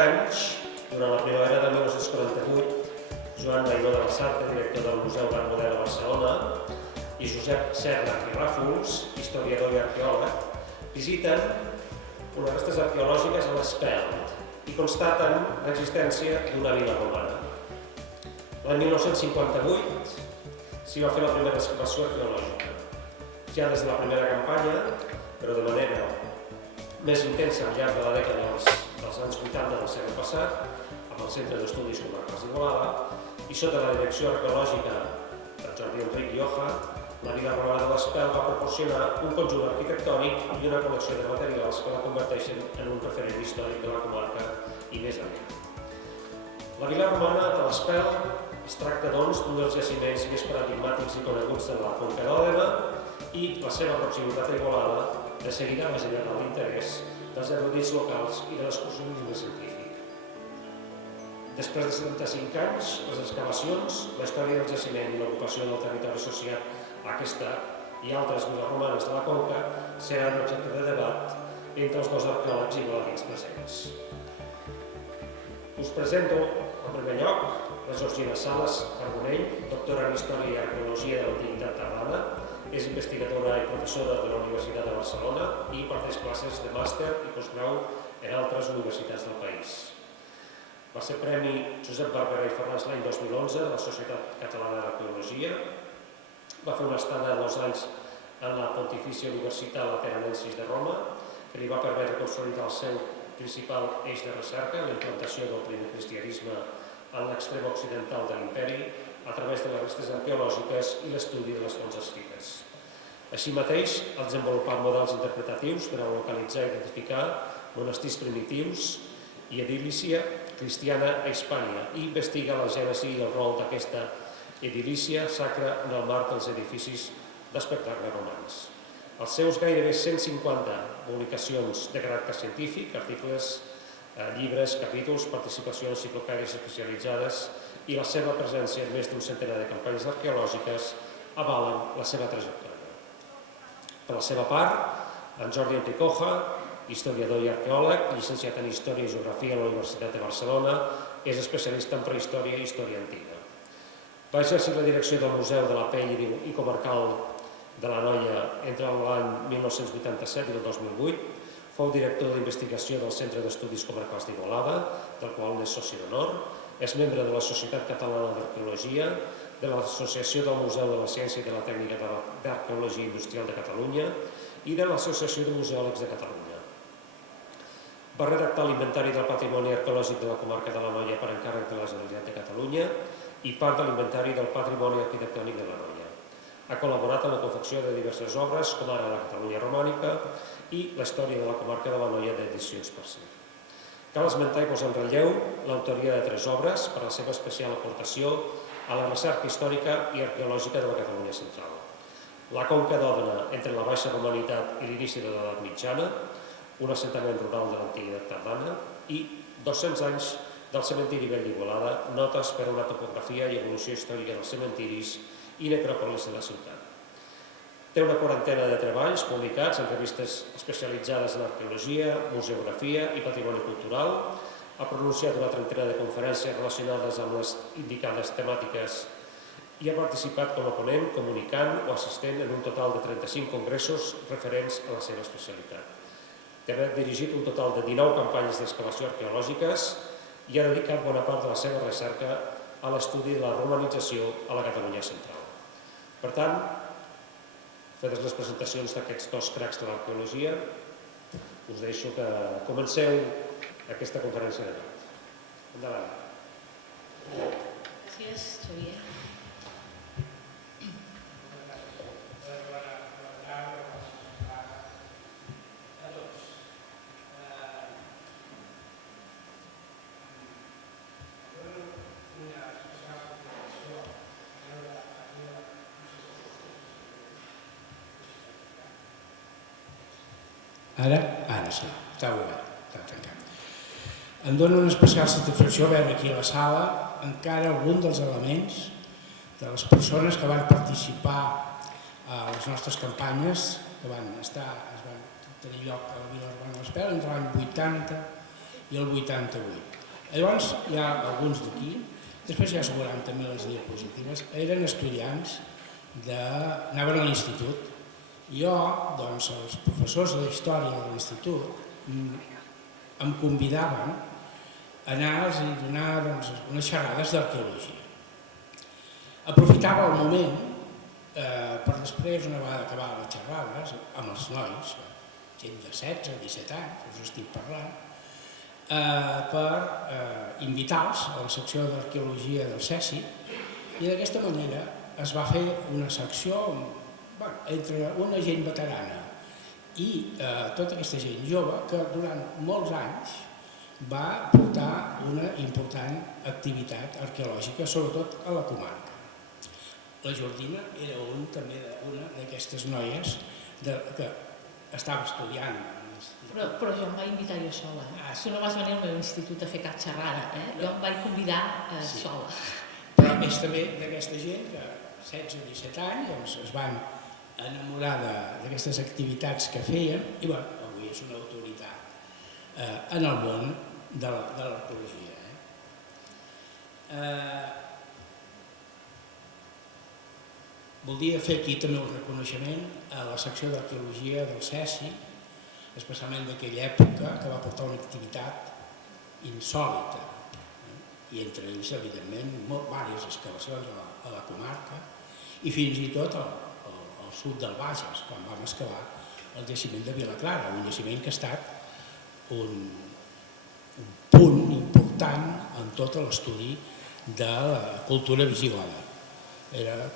anys, durant la primavera de 1948, Joan Mairó de la Sarte, director del Museu d'Art Modern de Barcelona, i Josep Serra i Ràfols, historiador i arqueòleg, visiten unes restes arqueològiques a l'Espelt i constaten l'existència d'una vila romana. L'any 1958 s'hi va fer la primera excavació arqueològica. Ja des de la primera campanya, però de manera més intensa al llarg de la dècada dels anys 80 del segle passat, amb el Centre d'Estudis Comarcals d'Igualada, i sota la direcció arqueològica de Jordi Enric Lloja, la vila romana de l'Espelt va proporcionar un conjunt arquitectònic i una col·lecció de materials que la converteixen en un referent històric de la comarca i més enllà. La vila romana de l'Espelt es tracta, doncs, d'un dels jaciments més paradigmàtics i coneguts de la conca d'Òdena i la seva proximitat a Igualada de seguida va generar l'interès dels erudits locals i de l'excursionisme científic. Després de 75 anys, les excavacions, la història del jaciment i l'ocupació del territori associat a aquesta i altres viles romanes de la conca seran objecte de debat entre els dos arqueòlegs igualadins presents. Us presento, en primer lloc, la Georgina Sales Carbonell, doctora en Història i Arqueologia de l'Antiguitat Tardana, és investigadora i professora de la Universitat de Barcelona i imparteix classes de màster i postgrau en altres universitats del país. Va ser Premi Josep Barberà i Ferràs l'any 2011 de la Societat Catalana d'Arqueologia. Va fer una estada de 2 anys en la Pontifícia Universitat Lateranensis de Roma, que li va permetre consolidar el seu principal eix de recerca, la implantació del primer cristianisme en l'extrem occidental de l'imperi, a través de les restes arqueològiques i l'estudi de les fonts escrites. Així mateix, ha desenvolupat models interpretatius per a localitzar i identificar monestirs primitius i edilícia cristiana a Hispània i investiga la gènesi i el rol d'aquesta edilícia sacra en el marc dels edificis d'espectacle romans. Els seus gairebé 150 publicacions de caràcter científic, articles, llibres, capítols, participacions enciclopèdies especialitzades i la seva presència en més d'un centenar de campanyes arqueològiques avalen la seva trajectòria. Per la seva part, en Jordi Enric Lloja, historiador i arqueòleg, llicenciat en Història i Geografia a la Universitat de Barcelona, és especialista en prehistòria i història antiga. Va exercir la direcció del Museu de la Pell i Comarcal de l'Anoia entre l'any 1987 i el 2008, fou director d'investigació del Centre d'Estudis Comarcals d'Igualada, del qual n'és soci d'honor, és membre de la Societat Catalana d'Arqueologia, de l'Associació del Museu de la Ciència i de la Tècnica d'Arqueologia Industrial de Catalunya i de l'Associació de Museòlegs de Catalunya. Va redactar l'Inventari del Patrimoni Arqueològic de la comarca de l'Anoia per encàrrec de la Generalitat de Catalunya i part de l'Inventari del Patrimoni Arquitectònic de l'Anoia. Ha col·laborat en la confecció de diverses obres, com ara la Catalunya Romànica i la història de la comarca de l'Anoia d'edicions per si. Cal esmentar i posar en relleu l'autoria de 3 obres per la seva especial aportació a la recerca històrica i arqueològica de la Catalunya central. La conca d'Òdena entre la Baixa Romanitat i l'inici de l'Edat Mitjana, un assentament rural de l'Antiguitat Tardana i 200 anys del cementiri vell d'Igualada, notes per a una topografia i evolució històrica dels cementiris i necròpolis de la ciutat. Té una quarantena de treballs publicats en revistes especialitzades en arqueologia, museografia i patrimoni cultural. Ha pronunciat una trentena de conferències relacionades amb les indicades temàtiques i ha participat com a ponent, comunicant o assistent en un total de 35 congressos referents a la seva especialitat. També ha dirigit un total de 19 campanyes d'excavació arqueològiques i ha dedicat bona part de la seva recerca a l'estudi de la romanització a la Catalunya central. Per tant, fetes les presentacions d'aquests 2 cracs de l'arqueologia, us deixo que comenceu aquesta conferència de nit. Endavant. Gràcies, Xavier. Ara sí, està obert, està tancat. Em dóna una especial satisfacció veure aquí a la sala encara algun dels elements de les persones que van participar a les nostres campanyes que es van tenir lloc a la Vila Urbana de l'Espelt entre l'any 80 i el 88. Llavors hi ha alguns d'aquí, després ja es veuran també les diapositives, eren estudiants, anaven a l'institut. Jo, doncs, els professors de història de l'institut em convidaven a anar-los a donar unes xerrades d'arqueologia. Aprofitava el moment per després, una vegada acabar les xerrades, amb els nois, gent de 16, 17 anys, us estic parlant, per invitar-los a la secció d'arqueologia del CESI, i d'aquesta manera es va fer una secció entre una gent veterana i tota aquesta gent jove que durant molts anys va portar una important activitat arqueològica, sobretot a la comarca. La Jordina era també una d'aquestes noies que estava estudiant. Però jo em vaig invitar jo sola. Tu no vas venir al meu institut a fer cap xerrada, jo em vaig convidar sola. Però és també d'aquesta gent que 16 o 17 anys es van enamorar d'aquestes activitats que feien i avui és una autoritat en el món de l'arqueologia. Voldria fer aquí també un reconeixement a la secció d'arqueologia del CESI, especialment d'aquella època, que va portar una activitat insòlita, i entre ells, evidentment, diverses excavacions a la comarca i fins i tot al sud del Bages, quan vam excavar el jaciment de Vilaclara, un jaciment que ha estat un punt important en tot l'estudi de la cultura visigoda.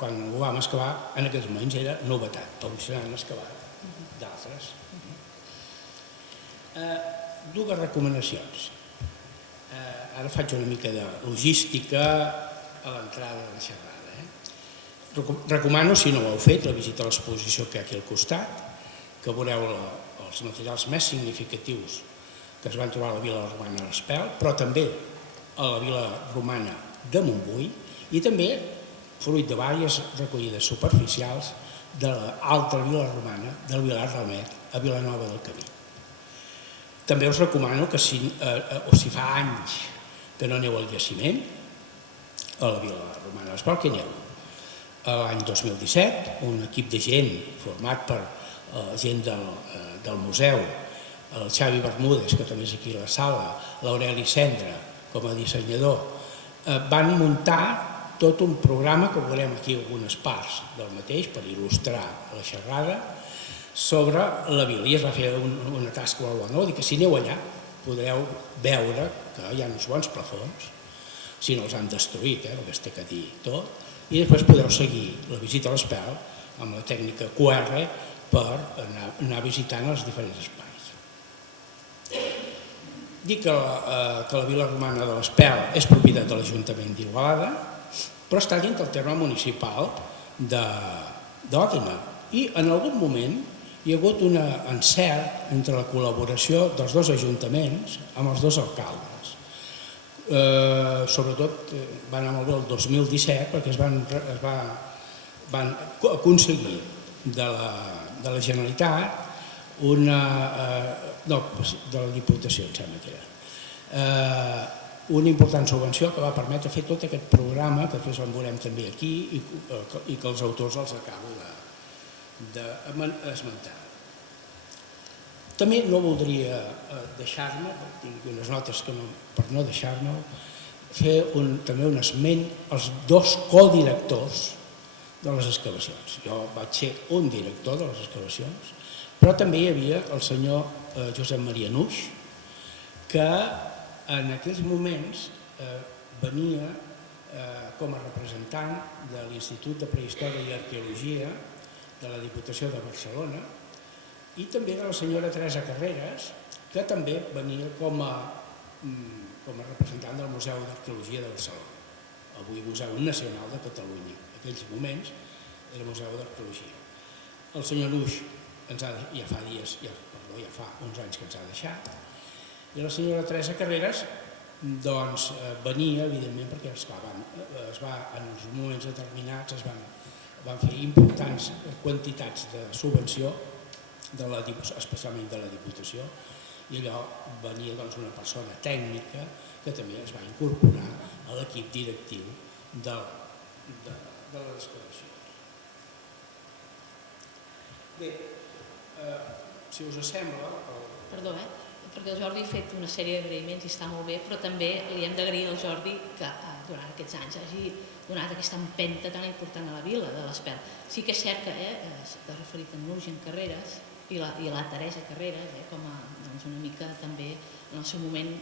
Quan ho vam excavar, en aquests moments era novetat, com se n'han excavat d'altres. Dues recomanacions. Ara faig una mica de logística a l'entrada de la xerrada. Recomano, si no ho heu fet, la visita a l'exposició que hi ha aquí al costat, que veureu els materials més significatius que es van trobar a la vila romana de l'Espel, però també a la vila romana de Montbui i també fruit de diverses recollides superficials de l'altra vila romana, del Vilar d'Almet, a Vilanova del Camí. També us recomano que si fa anys que no aneu al jaciment, a la vila romana de l'Espel, que aneu. L'any 2017, un equip de gent format per gent del museu, el Xavi Bermúdez, que també és aquí a la sala, l'Aureli Cendra com a dissenyador, van muntar tot un programa, que veurem aquí algunes parts del mateix, per il·lustrar la xerrada, sobre la vila. I es va fer una tasca molt bona. Vol dir que si aneu allà podreu veure que hi ha uns bons plafons, si no els han destruït, el que es té que dir tot, i després podeu seguir la visita a l'Espel amb la tècnica QR per anar visitant els diferents espais. Dir que la vila romana de l'Espel és propietat de l'Ajuntament d'Igualada, però està dins del terme municipal d'Òdena. I en algun moment hi ha hagut un encert entre la col·laboració dels dos ajuntaments amb els dos alcaldes. Sobretot van anar molt bé el 2017 perquè es van aconseguir de la Generalitat de la Diputació, em sembla que era, una important subvenció que va permetre fer tot aquest programa, que després en veurem també aquí, i que els autors els acabo d'esmentar. També no voldria deixar-me, tinc unes notes per no deixar-me, fer també un esment als dos codirectors de les excavacions. Jo vaig ser un director de les excavacions, però també hi havia el senyor Josep Maria Nuix, que en aquells moments venia com a representant de l'Institut de Prehistòria i Arqueologia de la Diputació de Barcelona i també de la senyora Teresa Carreras, que també venia com a representant del Museu d'Arqueologia de Barcelona, avui Museu Nacional de Catalunya. En aquells moments era Museu d'Arqueologia. El senyor Nuix ja fa uns anys que ens ha deixat, i la senyora Teresa Carreras venia, evidentment, perquè en uns moments determinats es van fer importants quantitats de subvenció, especialment de la Diputació, i allò venia una persona tècnica que també es va incorporar a l'equip directiu de les excavacions. Bé, si us sembla... Perdó, perquè el Jordi ha fet una sèrie d'agraïments i està molt bé, però també li hem d'agrair al Jordi que durant aquests anys hagi donat aquesta empenta tan important a la vila de l'Espel. Sí que és cert que s'ha referit en Nuix, en Carreras, i la Teresa Carreras, com a una mica també en el seu moment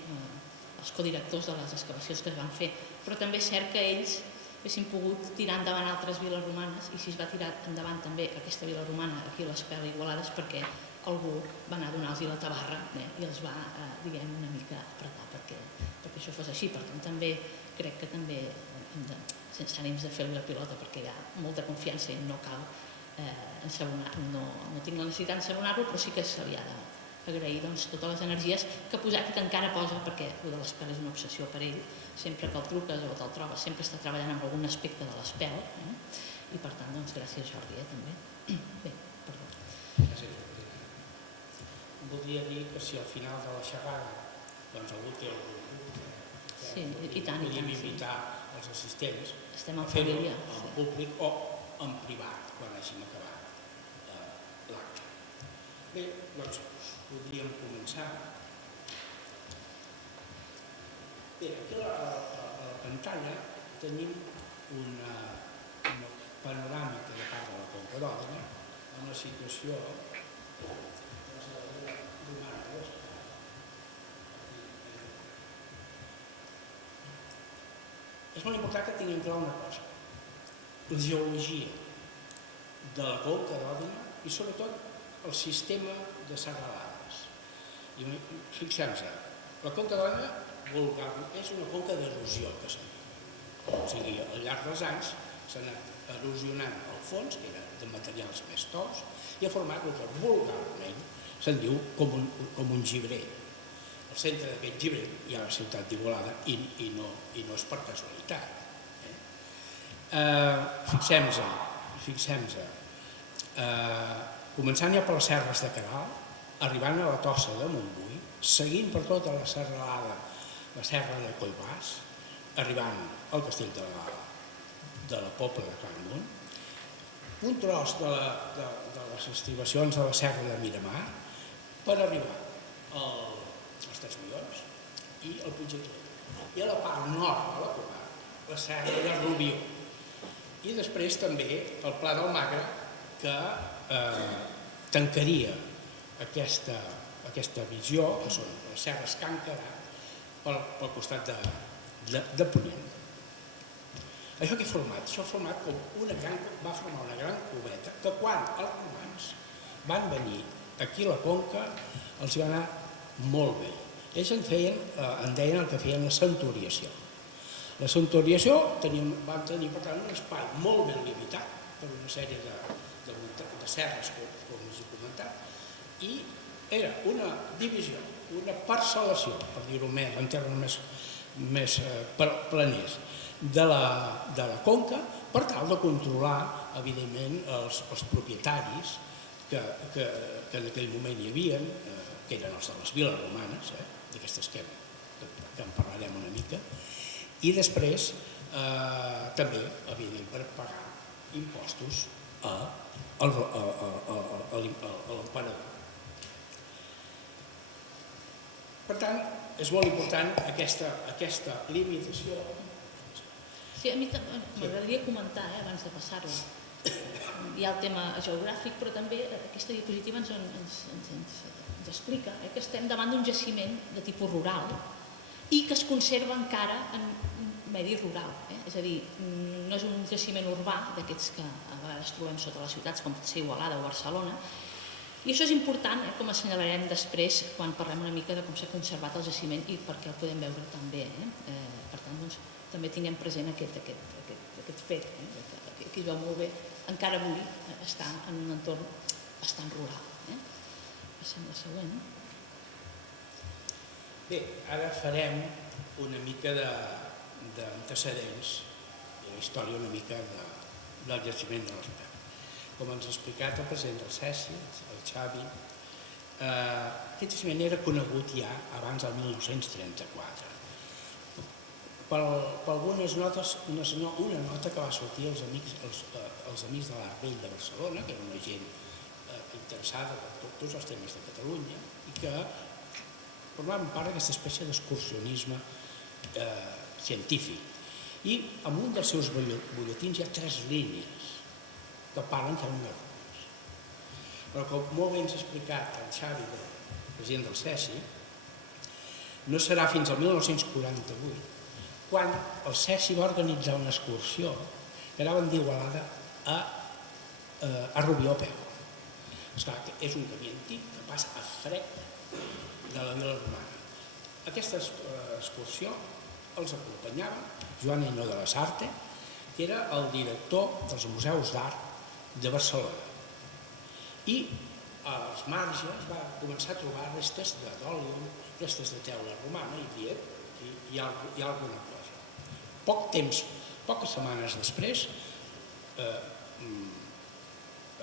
els codirectors de les excavacions que es van fer, però també és cert que ells haguessin pogut tirar endavant altres viles romanes i si es va tirar endavant també aquesta vila romana aquí a l'Espel i Igualades perquè algú va anar a donar-los la tabarra i els va, diguem, una mica apretar perquè això fos així. Per tant, també crec que també sense ànims de fer-li la pilota perquè hi ha molta confiança i no cal ensabonar, no tinc la necessitat d'ensabonar-lo, però sí que se li ha d'agrair totes les energies que ha posat i que encara posa, perquè el de l'Espel és una obsessió per ell, sempre que el truques o te'l trobes, sempre està treballant en algun aspecte de l'Espel, i per tant, gràcies Jordi, també. Bé, perdó. Gràcies. Voldria dir que si al final de la xerrada algú té algun dubte, podríem invitar els assistents a fer-ho en públic o en privat quan hàgim acabat l'acte. Bé, doncs podríem començar. Bé, aquí a la pantalla tenim una panoràmica de part de la Conca d'Òdena amb la situació és molt important que tinguem clar una cosa, la geologia de la Conca d'Òdena i sobretot el sistema de serralades. Fixem-nos, la Conca d'Òdena és una conca d'erosió que se'n diu. O sigui, al llarg dels anys s'ha anat erosionant el fons, que era de materials més tous, i ha format el que vulgarment se'n diu com un gibrer. Al centre d'aquest gibrer hi ha la ciutat d'Igualada i no és per casualitat. Fixem-nos, començant ja per les serres de Queralt, arribant a la Tossa de Montbui, seguint per tota la serralada, la serra de Collbàs, arribant al castell de la Pobla de Claramunt, un tros de les estribacions de la serra de Miramar per arribar als Tres Milions i al Puigdequell. I a la part nord de la comarca, la serra de Rubió. I després també el Pla del Magre, que tancaria aquesta visió, que són les serres que han quedat pel costat de Ponent. Això què ha format? Això ha format va formar una gran cubeta que quan els romans van venir aquí a la Conca els va anar molt bé. Ells en deien el que feien la centuriació. La centuriació van tenir per tant un espai molt ben limitat per una sèrie de serres, com us he comentat, i era una divisió, una parcel·lació, per dir-ho en termes més planers, de la conca per tal de controlar, evidentment, els propietaris que en aquell moment hi havia, que eren els de les viles romanes, d'aquestes que en parlarem una mica, i després també, evidentment, per pagar impostos a l'emperador. Per tant, és molt important aquesta limitació. Sí, a mi m'agradaria comentar, abans de passar-la, hi ha el tema geogràfic, però també aquesta diapositiva ens explica que estem davant d'un jaciment de tipus rural i que es conserva encara en medi rural. És a dir, no és un jaciment urbà d'aquests que a vegades trobem sota les ciutats, com pot ser Igualada o Barcelona. I això és important, com assenyalarem després quan parlem una mica de com s'ha conservat el jaciment i perquè el podem veure també. Per tant, també tinguem present aquest fet, que es veu molt bé, encara avui està en un entorn bastant rural. Passem la següent. Bé, ara farem una mica d'antecedents i la història una mica del jaciment de l'Espel. Com ens ha explicat el president del CESI, el Xavi, Aquest jaciment era conegut ja abans del 1934. Per algunes notes, una nota que va sortir als Amics de l'Art Vell de Barcelona, que era una gent interessada en tots els temes de Catalunya i que formaven part d'aquesta espècie d'excursionisme científic. I en un dels seus butlletins hi ha 3 línies que parlen que eren unes runes. Però com molt ben s'ha explicat el Xavi, el president del CESI, no serà fins al 1948 quan el CESI va organitzar una excursió que anaven d'Igualada a Rubió a peu. Esclar, és un camí antic que passa a frec de la Vila Romana. Aquesta excursió els acompanyava Joan Ainó de Lasarte, que era el director dels Museus d'Art de Barcelona. I als marges va començar a trobar restes de d'òlium, restes de teula romana i dir, hi ha alguna cosa. Poques setmanes després,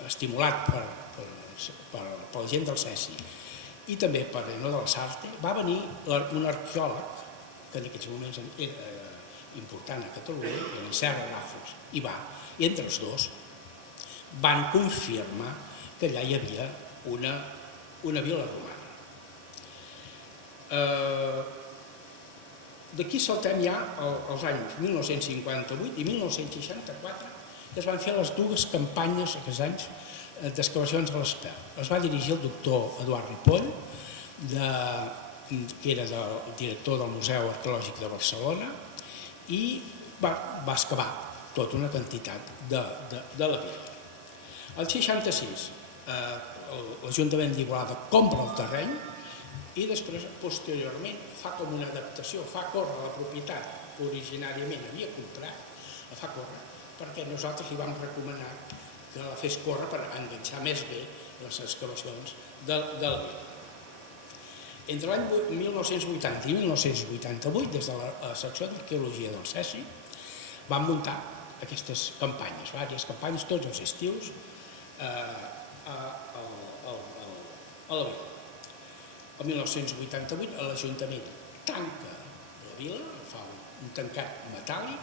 estimulat per gent del CESI i també per Ainó de Lasarte, va venir un arqueòleg que en aquests moments era important a Catalunya, el Serra Ràfols, i entre els dos van confirmar que allà hi havia una vila romana. D'aquí saltem ja als anys 1958 i 1964, que es van fer les 2 campanyes aquests anys d'excavacions a l'Espel. Es va dirigir el doctor Eduard Ripoll, que era el director del Museu Arqueològic de Barcelona, i va excavar tota una quantitat de la vila. El 66, l'Ajuntament d'Igualada compra el terreny i després, posteriorment, fa com una adaptació, fa córrer la propietat que originàriament havia comprat, la fa córrer, perquè nosaltres li vam recomanar que la fes córrer per enganxar més bé les excavacions de la vila. Entre l'any 1980 i 1988, des de la secció d'Arqueologia del CESI, van muntar aquestes campanyes, diverses campanyes, tots els estius, a la vila. El 1988 l'Ajuntament tanca la vila, fa un tancat metàl·lic,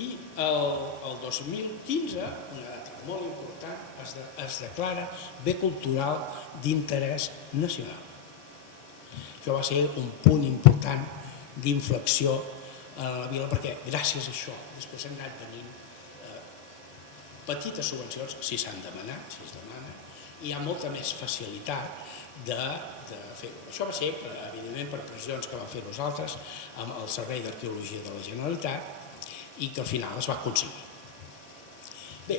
i el 2015, una data molt important, es declara bé cultural d'interès nacional. Això va ser un punt important d'inflexió a la vila, perquè gràcies a això després han anat venint petites subvencions, si s'han demanat, si es demana, i hi ha molta més facilitat de fer-ho. Això va ser, evidentment, per pressions que vam fer nosaltres amb el Servei d'Arqueologia de la Generalitat i que al final es va aconseguir. Bé,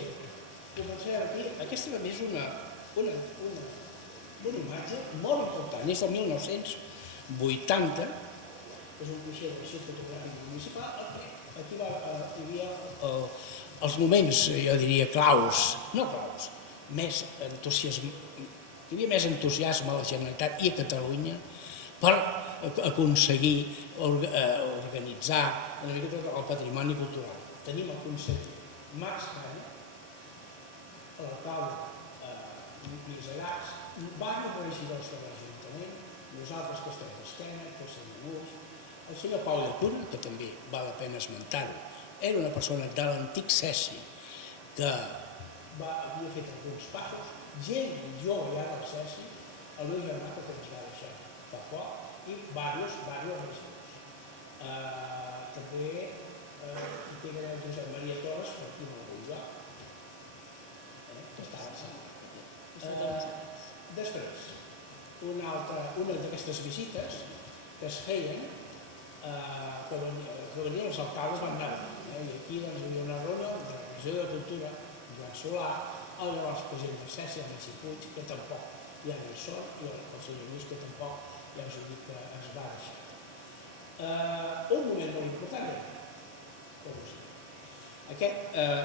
començarem aquí. Aquesta també és una imatge molt important. És del 1980, és un clixé de l'arxiu fotogràfic municipal. Aquí hi havia els moments, jo diria, claus, no claus, més entusiasme. Hi havia més entusiasme a la Generalitat i a Catalunya per aconseguir organitzar una mica tot el patrimoni cultural. Tenim el conseller Max Canya, l'alcalde Lluís Agats, diversos regidors de l'Ajuntament, nosaltres que estem d'esquena, que el senyor Murs, el senyor Pau Llacuna, que també val la pena esmentar-ho, era una persona de l'antic CESI que havia fet alguns passos, gent jove ja del CESI, el meu germà que ens va deixar fa poc, i diversos regidors. També hi té el Josep Maria Torres, per aquí en algun lloc, que està a Barcelona. Després, una d'aquestes visites que es feien, que venien els alcaldes, van anar, i aquí hi havia una reunió de la Comissió de Cultura, Joan Solà, el llavors president del CESI, el Nancy Puig, que tampoc ja no hi són, i el senyor Lluís, que tampoc ja us he dit que ens va deixar. Un moment molt important era, aquest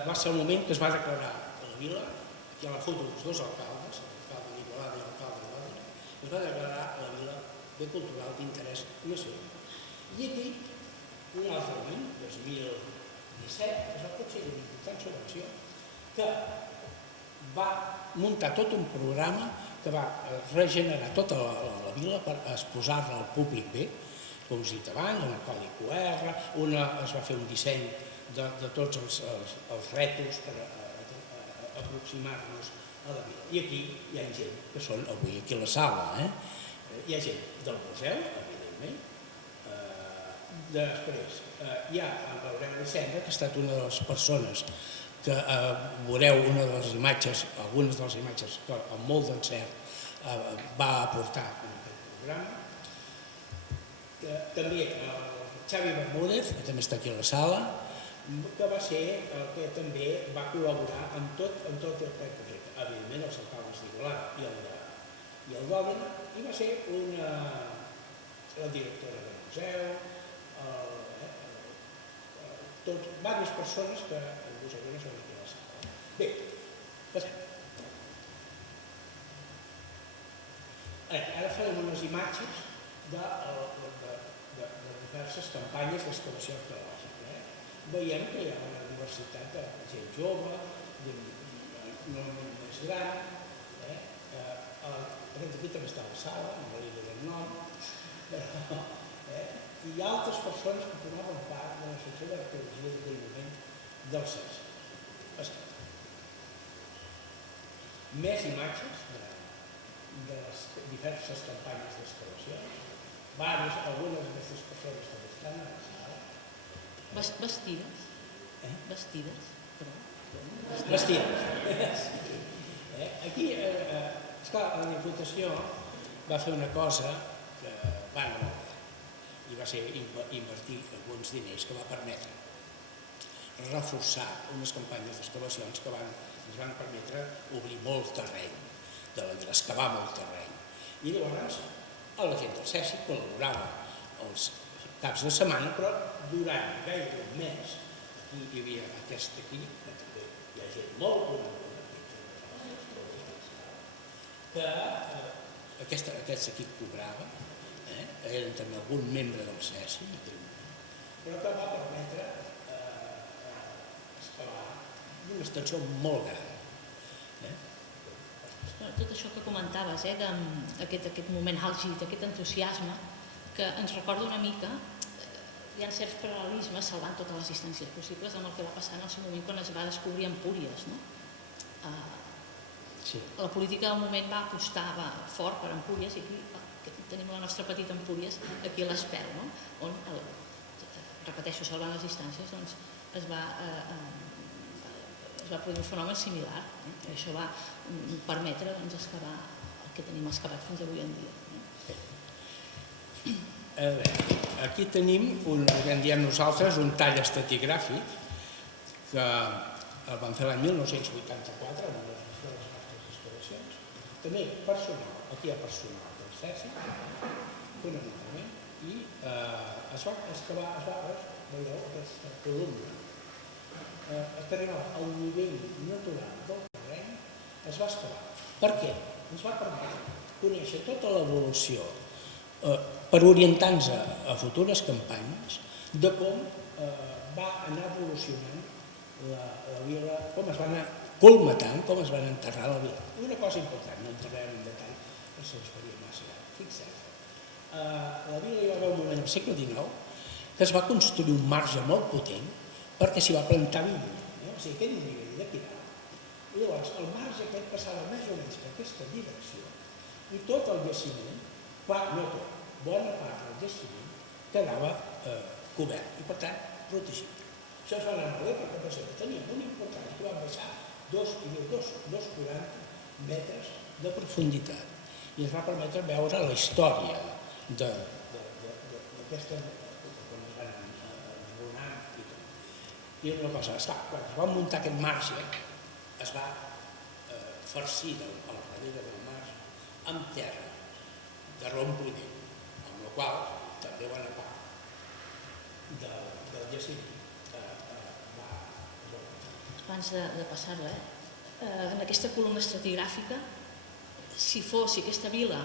va ser el moment que es va declarar a la vila, aquí a la foto dels 2 alcaldes, l'alcalde d'Igualada i l'alcalde de Badalona, es va declarar a la vila bé cultural d'interès nacional. I aquí, un altre moment, 2017, es va aconseguir una important subvenció que va muntar tot un programa que va regenerar tota la vila per exposar-la al públic bé, com us he dit abans, amb el codi QR, es va fer un disseny de tots els rètols per aproximar-nos a la vila. I aquí hi ha gent que són avui aquí a la sala. Hi ha gent del museu, evidentment. Després hi ha en Gabriel Vicenda, que ha estat una de les persones que veureu una de les imatges, algunes de les imatges que amb molt d'encert va aportar en aquest programa. També el Xavi Bermúdez, que també està aquí a la sala, que va ser el que també va col·laborar amb tot aquest projecte. Evidentment, els alcaldes d'Igualada i el d'Òdena, i va ser la directora del museu, diverses persones que us haurien són aquí a la sala. Bé, passem. Ara farem unes imatges de diverses campanyes d'excavació arqueològica. Veiem que hi ha una diversitat de gent jove, normalment més gran. Aquest aquí també està a la sala, no li diré el nom. I hi ha altres persones que formaven part de la secció d'arqueologia d'aquell moment del CES. Més imatges de les diverses campanyes d'excavacions. Algunes d'aquestes persones també estan a la sala. Vestides? Vestides? Vestides. Aquí, esclar, la Diputació va fer una cosa que va anar molt bé i va ser invertir alguns diners que va permetre reforçar unes campanyes d'excavacions que ens van permetre obrir molt terreny de la vila, excavar molt terreny. I llavors la gent del CESI col·laborava els caps de setmana, però durant gairebé un mes hi havia aquest equip, que també hi ha gent molt coneguda, que aquest equip cobrava, eren també algun membre del CESI, però que va permetre excavar d'una extensió molt gran. Tot això que comentaves, d'aquest moment àlgid, aquest entusiasme, que ens recorda una mica, hi ha certs paral·lelismes, salvant totes les distàncies possibles, amb el que va passar en el seu moment quan es va descobrir Empúries. La política del moment va apostar fort per Empúries, i aquí tenim la nostra petita Empúries, aquí a l'Espel, on, repeteixo, salvant les distàncies, es va produir un fenomen similar. Això va permetre excavar el que tenim excavat fins avui en dia. Aquí tenim, en diem nosaltres, un tall estratigràfic que el van fer l'any 1984 en una de les nostres excavacions. També personal, aquí hi ha personal del CESI, fonamentalment, i es va excavar, veieu aquesta columna, per arribar al nivell natural del terreny, es va excavar. Per què? Ens va permetre conèixer tota l'evolució per orientar-nos a futures campanyes de com va anar evolucionant la vila, com es va anar colmatant, com es va enterrar la vila. I una cosa important, no entrarem en detall, perquè se'ns faria massa llarg. Fixeu, la vila hi va haver un moment al segle XIX que es va construir un marge molt potent perquè s'hi va plantar vinya, o sigui, aquell nivell d'equitat. I llavors el marge aquest passava més o menys per aquesta direcció i tot el jaciment, no tot, bona part del jaciment quedava cobert i per tant protegit. Això es va anar molt bé perquè va ser que teníem una importància que van baixar 2,40 metres de profunditat i ens va permetre veure la història d'aquesta quan es van esbonar i tot. I una cosa, quan es va muntar aquest marge es va farcir al darrere del marge amb terra de rompliment, amb la qual també bona part del jaciment va abans de passar-la, en aquesta columna estratigràfica, si aquesta vila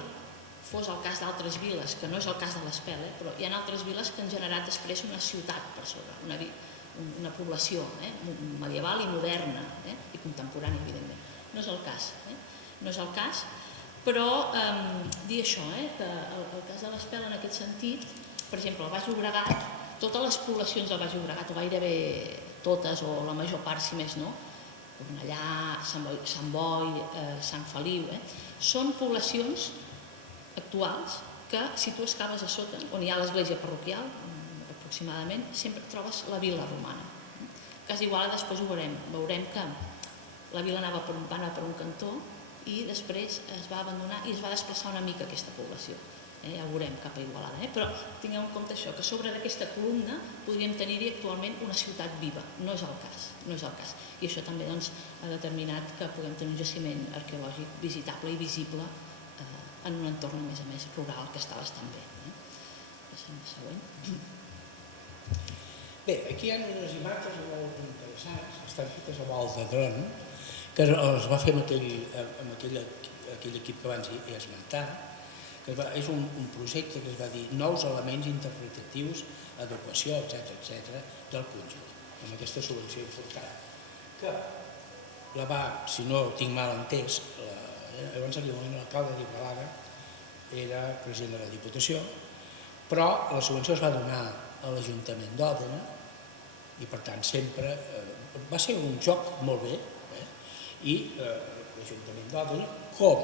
fos el cas d'altres viles, que no és el cas de l'Espel, però hi ha altres viles que han generat després una ciutat per sobre, una població medieval i moderna, i contemporània, evidentment. No és el cas. No és el cas Però dir això, que el cas de l'Espel en aquest sentit, per exemple, al Baix Llobregat, totes les poblacions del Baix Llobregat, o gairebé totes, o la major part, si més no, Cornellà, Sant Boi, Sant Feliu, són poblacions actuals que, si tu excaves a sota, on hi ha l'església parroquial, aproximadament, sempre trobes la vila romana. En el cas d'Igualada després ho veurem que la vila anava per un cantó i després es va abandonar i es va desplaçar una mica aquesta població. Ja ho veurem cap a Igualada, però tingueu en compte això, que sobre d'aquesta columna podríem tenir-hi actualment una ciutat viva. No és el cas. I això també ha determinat que puguem tenir un jaciment arqueològic visitable i visible en un entorn, a més, rural, que està bastant bé. Passem al següent. Bé, aquí hi ha unes imatges molt interessants, estan fetes a vol de dron, que es va fer amb aquell equip que abans he esmentat, que és un projecte que es va dir nous elements interpretatius, adequació, etc. del conjunt, amb aquesta subvenció important, que la va, si no ho tinc mal entès, llavors en aquell moment l'alcalde d'Igualada era president de la Diputació, però la subvenció es va donar a l'Ajuntament d'Òdena i per tant sempre va ser un joc molt bé i l'Ajuntament d'Òdena, com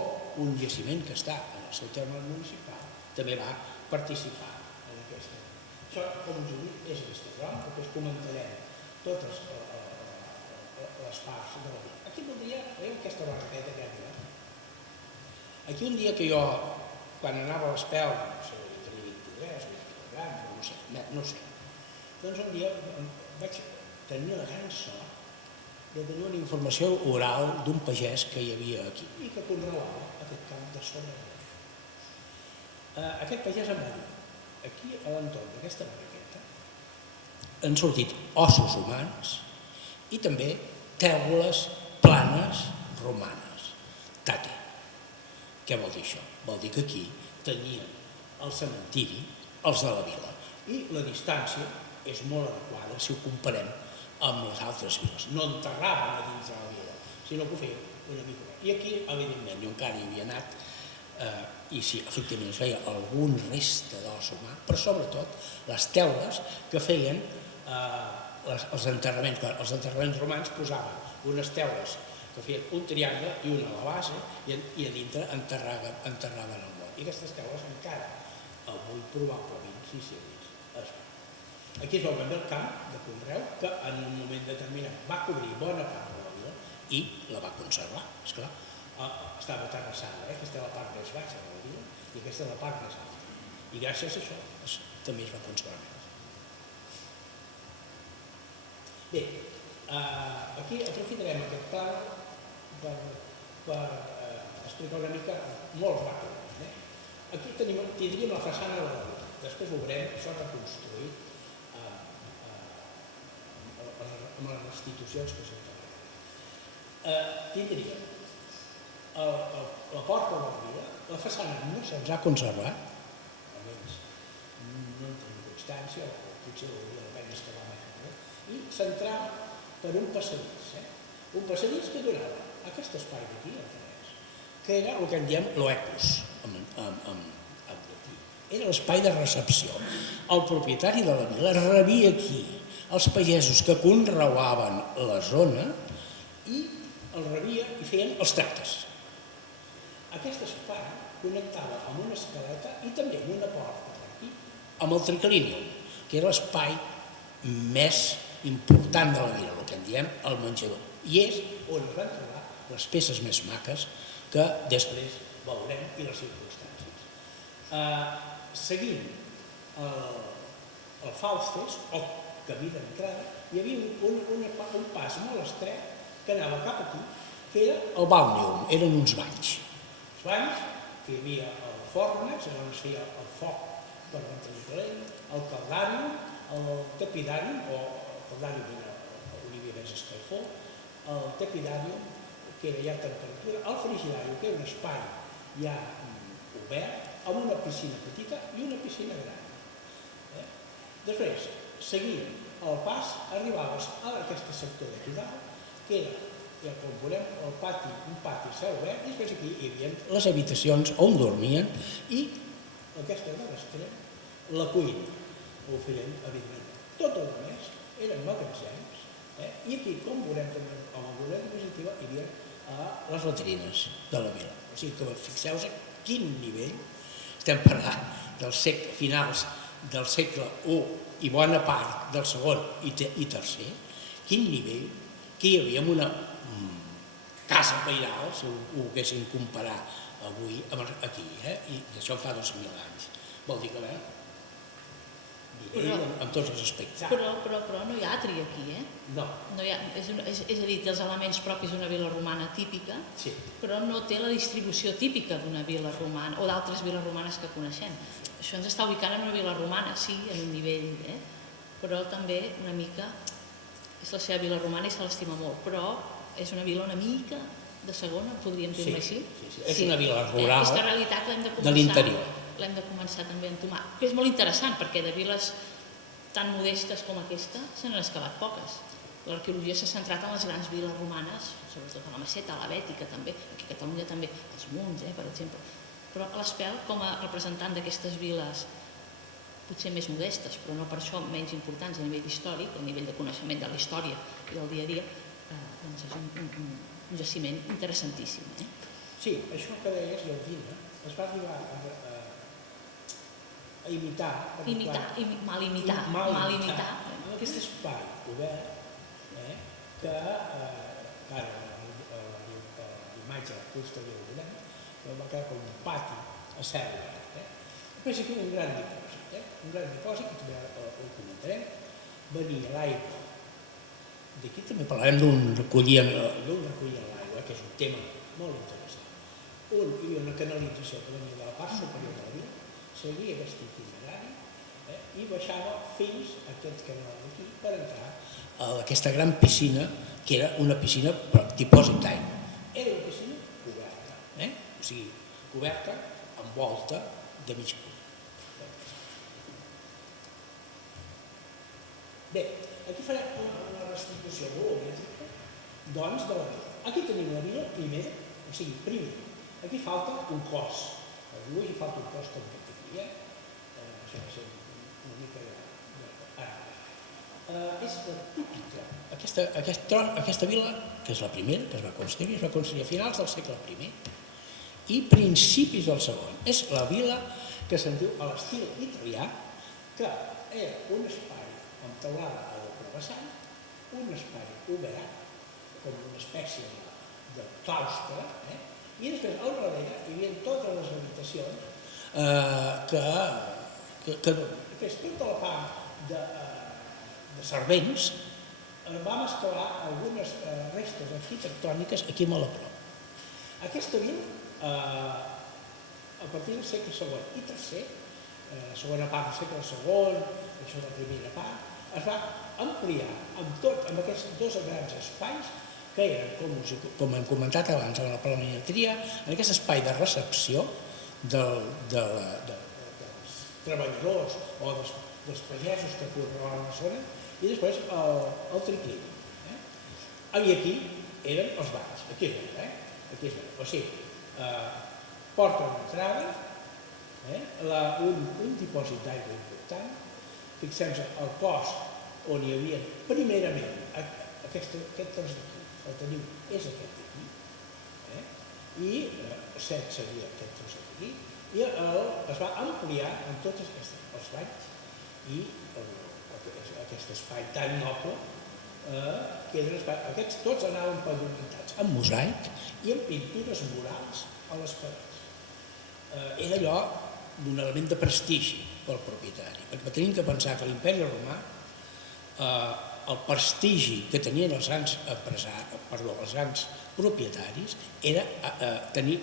un jaciment que està en el seu terme municipal, també va participar en aquesta. Això, com us he dit, és aquesta drama, perquè us comentarem totes les parts de la vida. Aquí voldria, veieu aquesta barraqueta que hi ha aquí? Aquí un dia que jo, quan anava a l'Espel, no sé, tenia 23 o 24 anys, no sé, doncs un dia vaig tenir la gran sort de tenir una informació oral d'un pagès que hi havia aquí i que conrolava aquest camp de sobre. Aquest pagès em va dir, aquí a l'entorn d'aquesta barraqueta han sortit ossos humans i també teules planes romanes. Tate. Què vol dir això? Vol dir que aquí tenien el cementiri els de la vila i la distància és molt adequada si ho comparem amb les altres viles. No enterraven a dins de la vila, sinó que ho feien una mica. I aquí, evidentment, jo encara hi havia anat i sí, efectivament es veia algun reste d'os humà, però sobretot les teules que feien els enterraments. Els enterraments romans posaven unes teules que feien un triangle i una a la base i a dintre enterraven el mort. I aquestes teules encara avui probablement, si s'hi ha vist, es veuen. Aquí es veu també el camp de conreu que en un moment determinat va cobrir bona part de la vila i la va conservar, esclar. Estava terrassada, aquesta és la part més baixa de la vila i aquesta és la part més alta. I gràcies a això també es va conservar més. Bé, aquí aprofitarem aquest pla per explicar una mica molt ràpidament. Aquí tindríem la façana de la vila, després veurem això reconstruït amb les restitucions que s'han treballat. Tindríem la porta de la vila, la façana no se'ns ha conservat, almenys no en tenim constància, o potser hauria de pena excavar més, i s'entrava per un passadís, un passadís que donava aquest espai d'aquí, que era el que en diem l'oecus, era l'espai de recepció. El propietari de la vila rebia aquí els pagesos que conreuaven la zona i els rebia i feien els tractes. Aquest espai connectava amb una escaleta i també amb una porta per aquí, amb el triclinium, que era l'espai més important de la vila, el que en diem el menjador. I és on es van trobar les peces més maques que després veurem i les circumstàncies. Seguint el Faustes, o camí d'entrada, hi havia un pas molt estret que anava cap aquí, que era el Balneum, eren uns banys. Els banys, que hi havia el fòrnex, on es feia el foc per mantenir calent, el caldàrium, el tepidàrium, o el caldàrium era l'olivia més escalfor, el tepidàrium, que era ja a temperatura, el frigidàrium, que era un espai ja obert, amb una piscina petita i una piscina gran. Després, seguint el pas, arribaves a aquest sector d'aquí dalt, que era i com veurem un pati cel obert, i després aquí hi havia les habitacions on dormien i aquesta de l'extrem, la cuina, ho feien evidentment. Tot el més eren magatzems, i aquí, com veurem també amb la vorera positiva, hi havia les latrines de la vila. O sigui que fixeu-vos quin nivell, estem parlant dels finals del segle I i bona part del segon i tercer, quin nivell que hi havia una casa pairal, si ho haguéssim comparar avui aquí, i això fa 2.000 anys. Vol dir que nivell en tots els aspectes. Però no hi ha atri aquí, No. És a dir, té els elements propis d'una vila romana típica, Sí. però no té la distribució típica d'una vila romana o d'altres viles romanes que coneixem. Això ens està ubicant en una vila romana, sí, en un nivell, però també una mica és la seva vila romana i se l'estima molt, però és una vila una mica de segona, podríem dir-ho així. Sí, és una vila rural Aquesta realitat de l'interior. L'hem de començar també a entomar, que és molt interessant perquè de viles tan modestes com aquesta se n'han excavat poques. L'arqueologia s'ha centrat en les grans viles romanes, sobretot a la Meseta, a la Bètica també, aquí a Catalunya també, els Munts, per exemple. Però l'Espel, com a representant d'aquestes viles potser més modestes, però no per això menys importants a nivell històric, a nivell de coneixement de la història i del dia a dia, doncs és un jaciment interessantíssim. Sí, això que deies, Georgina, es va arribar a imitar... Mal imitar. En aquest espai obert, que ara l'imatge posterior veurem, va quedar com un pati a cel obert. Després aquí un gran dipòsit, que també ho comentarem, venia l'aigua. D'aquí també parlarem d'un recollir l'aigua, que és un tema molt interessant. Hi havia una canalització que venia de la part superior de la vila, seguia aquest itinerari i baixava fins a aquest canal d'aquí per entrar a aquesta gran piscina, que era una piscina dipòsit d'aigua. Era una piscina coberta, o sigui, coberta amb volta de mig punt. Bé, aquí farem una restitució volumètrica, doncs, de la vila. Aquí tenim la vila primera, o sigui, primer. Aquí falta un cos. Al dibuix hi falta un cos com aquest aquí, això va ser una mica ara. És la típica. Aquesta vila, que és la primera, que es va construir a finals del segle I i principis del segon. És la vila que se'n diu a l'estil italià, que era un espai amb teulada a doble vessant, un espai obert, com una espècie de claustre, i després al darrere hi havia totes les habitacions que després tota la part de servents vam escalar algunes restes arquitectòniques aquí molt a prop. Aquesta vila, a partir del segle segon i tercer, la segona part del segle segon, això la primera part, es va ampliar amb aquests dos grans espais que eren, com hem comentat abans, en la planimetria, en aquest espai de recepció dels treballadors o dels pagesos que poblaven la zona i després el triclini. I aquí eren els banys, aquí és veure, o sigui, porta d'entrada, un dipòsit d'aigua important, fixem-nos el cos on hi havia primerament aquest tros d'aquí, el teniu, és aquest d'aquí, i set seria aquest tros d'aquí, i es va ampliar amb tots els banys i aquest espai tan noble, que eren espais, aquests tots anaven pavimentats amb mosaic i amb pintures murals a les parets. Era allò d'un element de prestigi pel propietari, perquè tenim de pensar que l'Imperi Romà, el prestigi que tenien els grans propietaris era tenir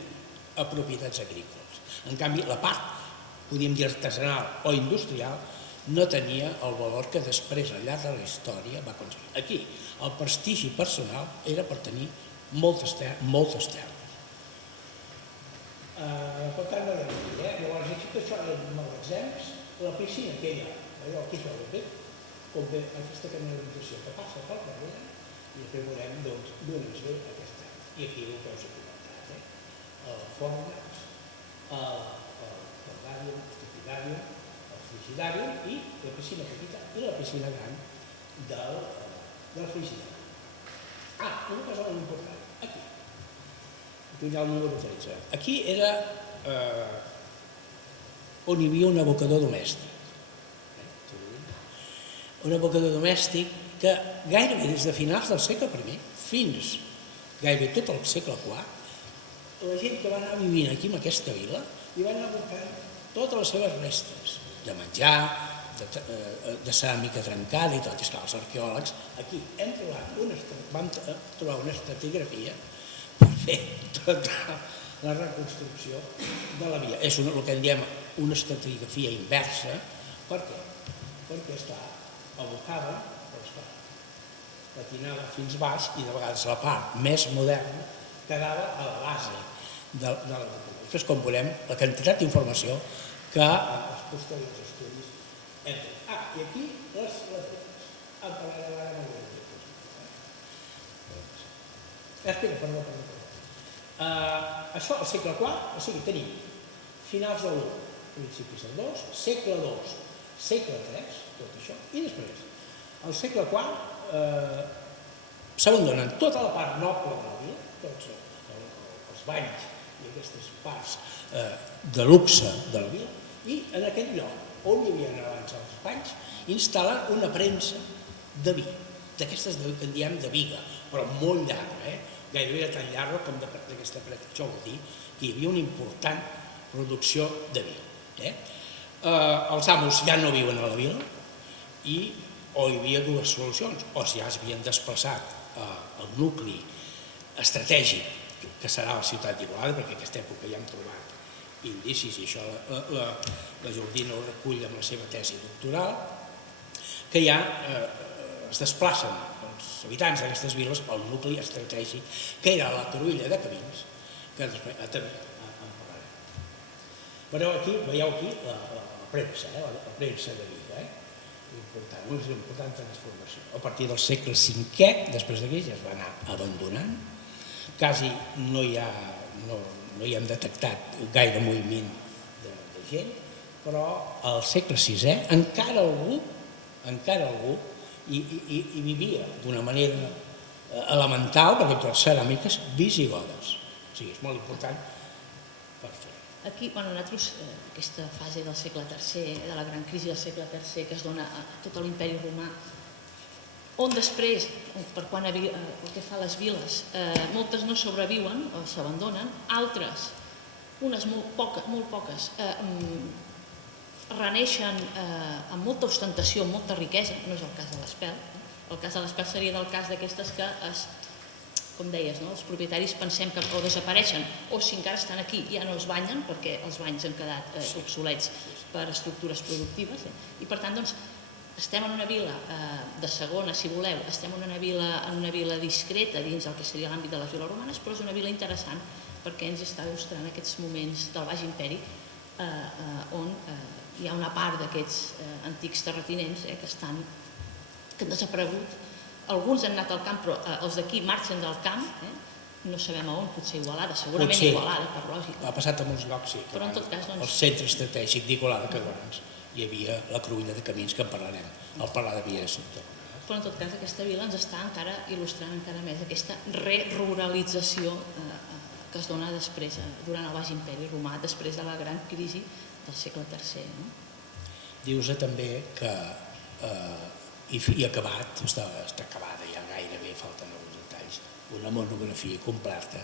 propietats agrícoles. En canvi, la part, podríem dir artesanal o industrial, no tenia el valor que després, al llarg de la història, va aconseguir. Aquí, el prestigi personal era per tenir moltes terres. Per tant, no hi havia, llavors aquí que això eren magatzems, la piscina que hi ha, allò aquí es veu bé, com bé aquesta canalització que passa per darrere, i després veurem d'on ens ve aquest any. I aquí el que us he comentat, el fòrnex, el ràdium, el stupidàrium, el frigidàrium i la piscina petita i la piscina gran del frigidàrium. Una cosa molt important, aquí hi ha el número 13. Aquí era on hi havia un abocador domèstic. Un abocador domèstic que gairebé des de finals del segle I fins gairebé tot el segle IV, la gent que va anar vivint aquí en aquesta vila hi va anar abocant totes les seves restes de menjar, de ceràmica trencada i tot. I esclar, els arqueòlegs aquí vam trobar una estratigrafia per fer tota la reconstrucció de la via. És el que en diem una estratigrafia inversa. Per què? Perquè està abocada, patinava fins baix i de vegades la part més moderna quedava a la base de l'abocador. Això és com veurem la quantitat d'informació que els posteriors estudis hem fet. I aquí les feines. En parlarem ara molt bé. Espera, perdó. Això al segle IV, o sigui, tenim finals del I, principis del II, segle II, segle III, tot això, i després, al segle IV s'abandonen tota la part noble de la vila, tots els banys i aquestes parts de luxe de la vila, i en aquest lloc on hi havia abans els banys instal·len una premsa de vi, d'aquestes que en diem de viga, però molt llarga, gairebé tan llarga com d'aquesta premsa. Això vol dir que hi havia una important producció de vi. Els amos ja no viuen a la vila i o hi havia dues solucions, o si ja s'havien desplaçat al nucli estratègic que serà la ciutat d'Igualada, perquè en aquesta època ja hem trobat indicis, i això la Jordina ho recull amb la seva tesi doctoral, que ja es desplacen els habitants d'aquestes viles al nucli estratègic, que era la Cruïlla de Camins, que després també en parlarem. Però aquí, veieu aquí la premsa, la premsa de vida, una important transformació. A partir del segle V, després d'aquí, ja es va anar abandonant, quasi no hi hem detectat gaire moviment de gent, però al segle VI encara algú hi vivia d'una manera elemental, perquè per ceràmiques visigodes. O sigui, és molt important per fer. Aquí, nosaltres, aquesta fase del segle III, de la gran crisi del segle III, que es dona a tot l'imperi romà, on després, per quan el que fa les viles, moltes no sobreviuen o s'abandonen, altres, unes molt poques, reneixen amb molta ostentació, amb molta riquesa. No és el cas de l'Espel. El cas de l'Espel seria del cas d'aquestes que, com deies, els propietaris pensem que o desapareixen o si encara estan aquí ja no es banyen perquè els banys han quedat obsolets per estructures productives. I per tant, doncs, estem en una vila de segona, si voleu, estem en una vila discreta dins el que seria l'àmbit de les viles romanes, però és una vila interessant perquè ens està il·lustrant aquests moments del Baix Imperi on hi ha una part d'aquests antics terratinents que han desaparegut. Alguns han anat al camp, però els d'aquí marxen del camp, no sabem a on, potser Igualada, segurament Igualada, per lògica. Ha passat a molts llocs, sí. Però en tot cas, doncs... El centre estratègic d'Igualada, que abans hi havia la Cruïlla de Camins, que en parlarem, al parlar de Via de Sector. Però en tot cas aquesta vila ens està encara il·lustrant encara més aquesta reruralització que es dona després, durant el Baix Imperi Romà, després de la gran crisi del segle III. Dius també que, i acabat, està acabada ja gairebé, falten alguns detalls, una monografia completa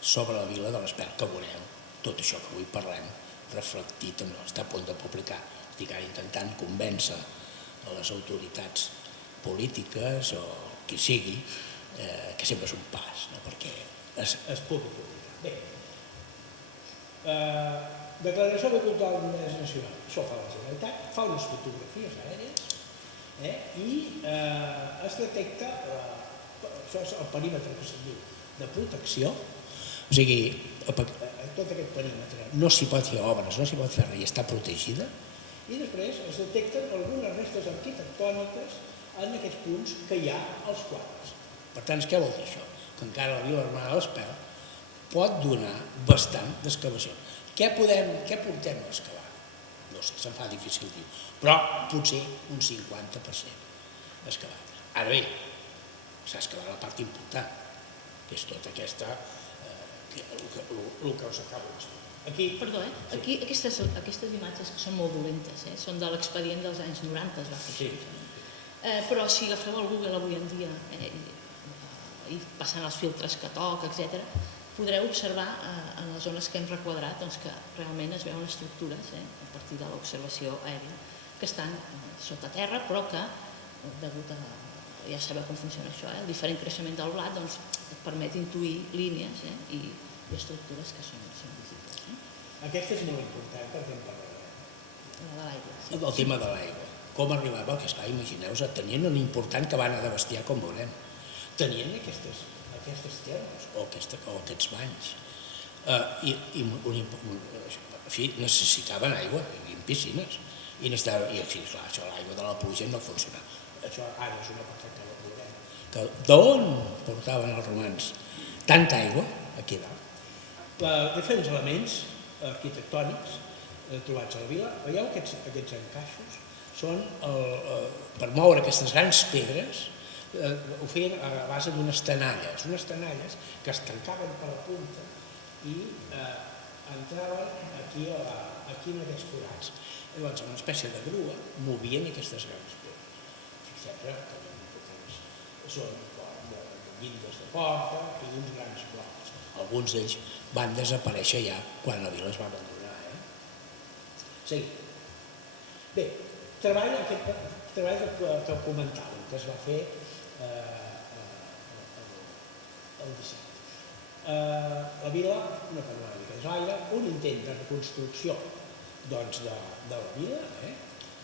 sobre la vila de l'Espel, que veureu tot això que avui parlem reflectit, està a punt de publicar. Estic ara intentant convèncer a les autoritats polítiques o qui sigui, que sempre és un pas, perquè es pugui publicar. Bé, declaració de cultura d'interès nacional. Això fa la Generalitat, fa unes fotografies aèries i es detecta, això és el perímetre que se'n diu de protecció, o sigui, tot aquest perímetre no s'hi pot fer obres, no s'hi pot fer res, i està protegida. I després es detecten algunes restes arquitectòniques en aquests punts que hi ha als quadres. Per tant, què vol dir això? Que encara la Vila Urbana de l'Espel pot donar bastant d'excavacions. Què portem a excavar? No sé, se'm fa difícil dir, però potser un 50% excavat. Ara bé, s'ha excavat la part important, que és tota aquesta, el que us acabo d'explicar. Perdó, aquí aquestes imatges que són molt dolentes, són de l'expedient dels anys 90, es va fer això. Però si agafeu el Google avui en dia i passant els filtres que toca, etc., podreu observar en les zones que hem requadrat que realment es veuen estructures a partir de l'observació aèria que estan sota terra, però que, degut a, ja sabeu com funciona això, el diferent creixement del blat et permet intuir línies i estructures que són visibles. Aquesta és molt important perquè en parlarem. La de l'aigua. El tema de l'aigua. Com arribava, que esclar, imagineu-vos, tenien l'important que van a de bestiar, com veurem. Tenien aquestes termes o aquests banys. I necessitaven aigua, hi havia piscines. I clar, això l'aigua de la pluja no funcionava. Això ara és una cosa que veurem. D'on portaven els romans tanta aigua aquí dalt? Diferents elements arquitectònics trobats a la vila. Veieu aquests encaixos? Són, per moure aquestes grans pedres, ho feien a base d'unes tenalles que es tancaven per la punta i entraven aquí en aquests forats. Llavors, amb una espècie de grua, movien aquestes grans pedres. Fixeu-vos que són llindes de porta i uns grans blocs. Alguns d'ells van desaparèixer ja quan la vila es va abandonar. Seguim. Bé, treball documental que es va fer el 17. La vila, una panoràmica des de l'aire, un intent de reconstrucció de la vila.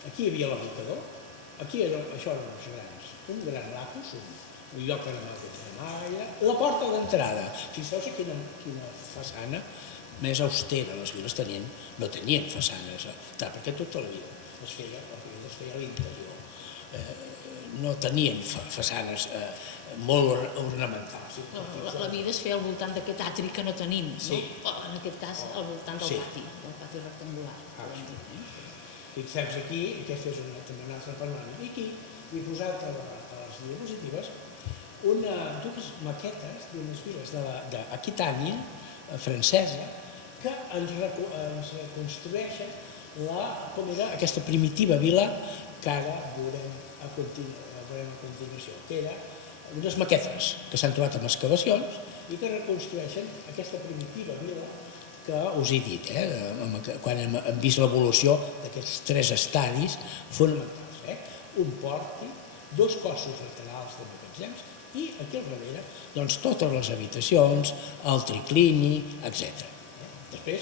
Aquí hi havia l'abocador, aquí això eren un gran lacus, un lloc per anar a l'aire, la porta d'entrada. Fixeu-vos quina façana més austera. Les viles no tenien façanes, perquè tota la vida es feia a l'interior. No tenien façanes molt ornamentals. La vida es feia al voltant d'aquest atri que no tenim, en aquest cas al voltant del pati rectangular. Fixem-vos aquí, aquesta és una altra panoràmica, i aquí he posat a les diapositives dues maquetes d'unes viles d'Aquitània, francesa, que ens reconstrueixen com era aquesta primitiva vila que ara veurem a continuació, que eren unes maquetes que s'han trobat en excavacions i que reconstrueixen aquesta primitiva vila que us he dit, quan hem vist l'evolució d'aquests 3 estadis fonamentals. Un pòrtic, 2 cossos laterals de magatzems i aquí al darrere totes les habitacions, el triclini, etc. Després,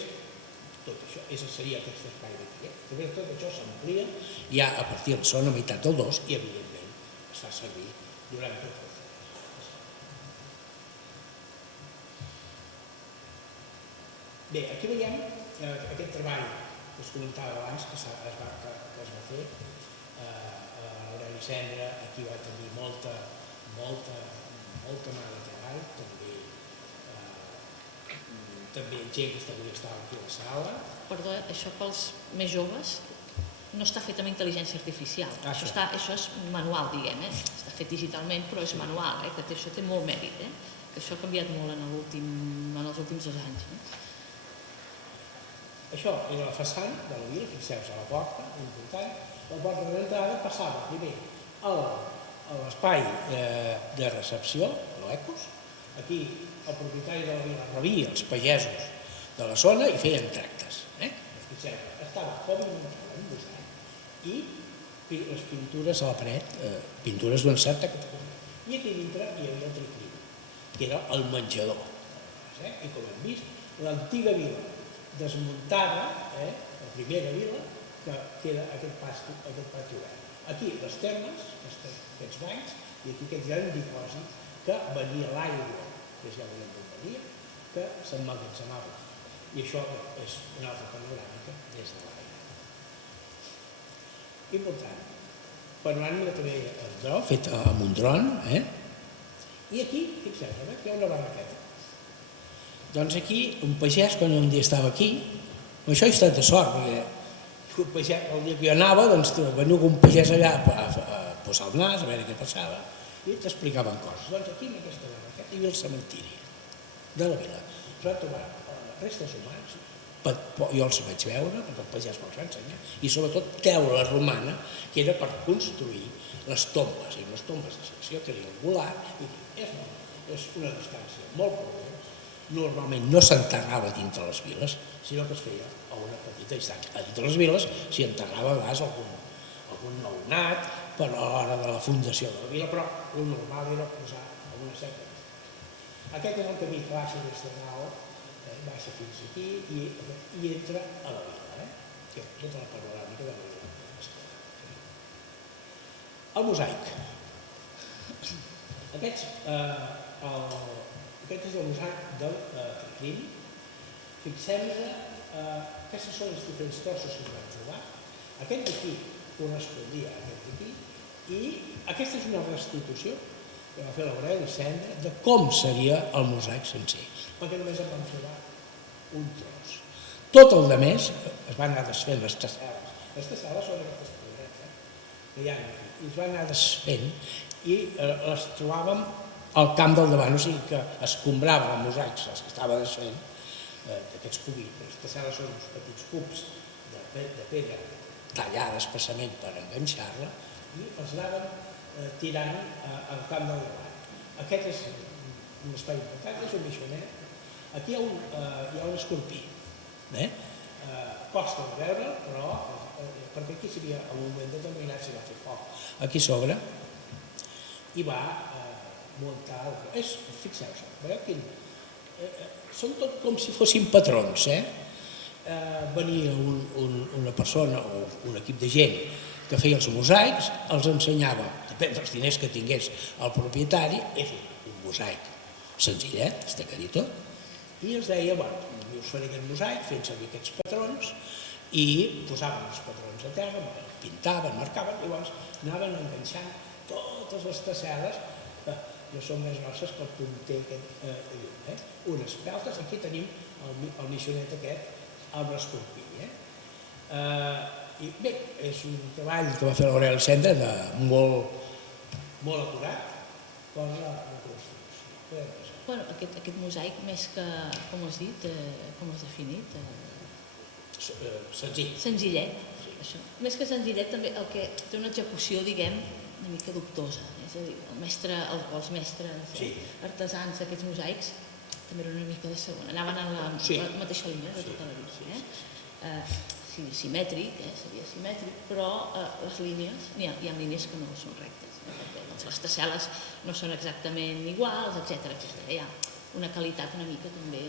tot això seria aquest espai d'aquí. Després tot això s'amplia ja a partir de la segona meitat del 2 i evidentment es fa servir durant tot el temps. Bé, aquí veiem aquest treball que us comentava abans que es va fer. L'Aureli Cendra aquí va tenir molta mà de treball, també gent que estava aquí a la sala. Perdó, això pels més joves no està fet amb intel·ligència artificial. Això és manual, diguem, està fet digitalment, però és manual, que això té molt mèrit, que això ha canviat molt en els últims 2 anys. Això era la façana de la vila, fixeu-vos a la porta, important. La porta d'entrada passava primer a l'espai de recepció, l'Ecos. Aquí el propietari de la vila rebia els pagesos de la zona i feien tractes. Fixeu-vos, estava pavimentada amb mosaic i les pintures a la paret, pintures d'una certa categoria. I aquí dintre hi havia el triclini, que era el menjador. I com hem vist, l'antiga vila desmuntada, la primera vila, que queda aquest pati obert. Aquí les termes, aquests banys, i aquí aquest gran dipòsit que venia l'aigua, que ja veiem com venia, que s'emmagatzemava. I això és una altra panoràmica des de l'aire. Important. Panoràmica també fet amb un dron, I aquí, fixeu-vos, hi ha una barraqueta. Doncs aquí, un pagès, quan un dia estava aquí, això he estat de sort, perquè un pagès, el dia que jo anava, doncs venia un pagès allà a posar el nas, a veure què passava, i t'explicaven coses. Doncs aquí, en aquesta barraqueta, hi havia el cementiri de la vila. Es van trobar restes humans, jo els vaig veure, perquè el pagès me'ls va ensenyar, i sobretot teula romana, que era per construir les tombes, i les tombes de secció triangular, i és una distància molt prudent. Normalment no s'enterrava dintre les viles, sinó que es feia a una petita distància. A dintre les viles s'hi enterrava a vegades algun nounat per a l'hora de la fundació de la vila, però el normal era posar a una certa distància. Aquest és el camí que baixa des de dalt, baixa fins aquí i entra a la vila, que és tota la panoràmica de la vila. El mosaic. Aquest és el mosaic del triclini. Fixem-nos, aquestes són els diferents trossos que es van trobar. Aquest d'aquí correspondia a aquest d'aquí i aquesta és una restitució que va fer l'Aureli Cendra de com seria el mosaic sencer, perquè només en vam trobar un tros. Tot el de més es van anar desfent les tessel·les. Les tessel·les són aquestes pedretes que hi ha aquí. I es van anar desfent i les trobàvem al camp del davant, o sigui que escombrava el mosaic, els que estava desfent, d'aquests cubits. Les tessel·les són uns petits cubs de pedra tallada espessament per enganxar-la i els anaven tirant al camp del davant. Aquest és un espai important, és un missionet. Aquí hi ha un escorpí. Costa de veure'l, però perquè aquí s'havia, en un moment determinat, s'hi va fer foc. Aquí sobre i va muntar... Fixeu-vos, veieu quin... Són tot com si fossin patrons, Venia una persona o un equip de gent que feia els mosaics, els ensenyava, depèn dels diners que tingués el propietari, és un mosaic senzillet, està que dir tot, i els deia, us faré aquest mosaic fent servir aquests patrons i posaven els patrons a terra, pintaven, marcaven, llavors anaven enganxant totes les tessel·les, no són més grosses que el punter aquest, unes peltes, aquí tenim el missionet aquest amb l'escorpí. I bé, és un treball que va fer l'Aureli Cendra molt acurat per la reconstrucció. Bueno, aquest mosaic, més que, com has dit, com has definit? Senzill. Senzillet. Això. Més que senzillet, també el que té una execució, diguem, una mica dubtosa. És a dir, els mestres artesans d'aquests mosaics també eren una mica de segona. Anaven en la mateixa línia de tota la vida. Simètric, seria simètric, però les línies, hi ha línies que no són rectes, perquè les tessel·les no són exactament iguals, etc. Hi ha una qualitat una mica també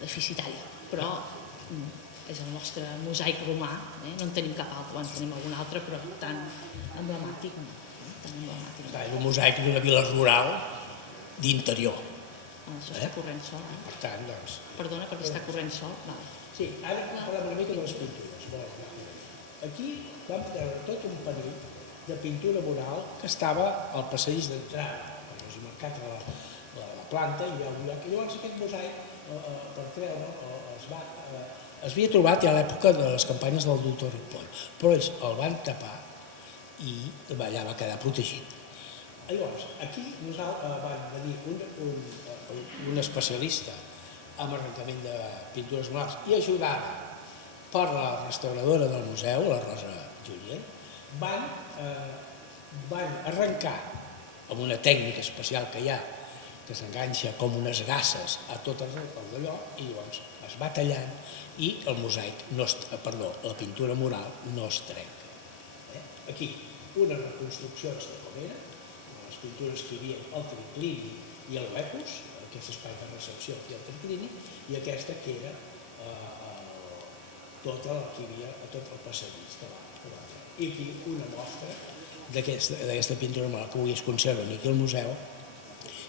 deficitària, però és el nostre mosaic romà, no en tenim cap altre, en tenim algun altre, però tan emblemàtic. És un mosaic d'una vila rural d'interior. Això està corrent sol. Per tant, doncs... Perdona, perquè està corrent sol. Sí, ara parlem una mica de les pintures. Aquí vam treure tot un panell de pintura mural que estava al passadís d'entrada, perquè us he marcat la planta i hi ha un lloc. I llavors aquest mosaic, per treure, es havia trobat ja a l'època de les campanyes del doctor Ripoll, però ells el van tapar i allà va quedar protegit. Llavors, aquí va venir un especialista amb arrencament de pintures murals i ajudada per la restauradora del museu, la Rosa Juliet, van arrencar amb una tècnica especial que hi ha, que s'enganxa com unes gasses a tot el d'allò i llavors es va tallant i el mosaic, la pintura mural no es trenca. Aquí, unes reconstruccions de com era, les pintures que hi havia al triclini i al Lepus, aquest espai de recepció aquí al triclini, i aquesta que era tot el que hi havia a tot el passadís de l'altre. I aquí una mostra d'aquesta pintura mural que avui es conserven aquí al museu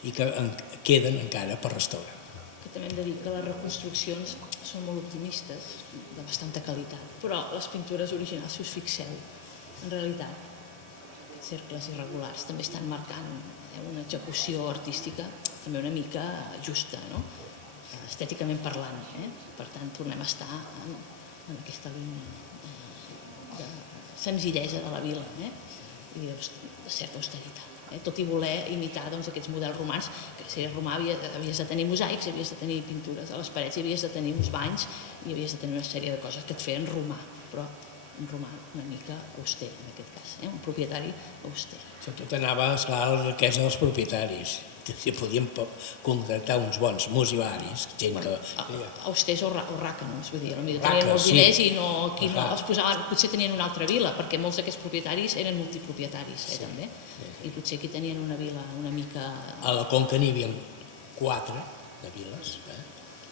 i que queden encara per restaurar. Que també hem de dir que les reconstruccions són molt optimistes, de bastanta qualitat, però les pintures originals, si us fixeu, en realitat cercles irregulars també estan marcant una execució artística també una mica justa, no? Estèticament parlant. Per tant, tornem a estar en aquesta línia de senzillesa de la vila i de certa austeritat. Tot i voler imitar aquests models romans, que si eres romà havies de tenir mosaics, havies de tenir pintures a les parets, havies de tenir uns banys i havies de tenir una sèrie de coses que et feien romà, però un romà una mica auster, en aquest cas, un propietari auster. Tot anava, esclar, a la riquesa dels propietaris. Si podíem contractar uns bons musearis, gent que... Austers o ràcanos, vull dir, potser tenien molts diners i aquí no els posaven, potser tenien una altra vila, perquè molts d'aquests propietaris eren multipropietaris, també, i potser aquí tenien una vila una mica... A la Conca n'hi havia 4 de viles,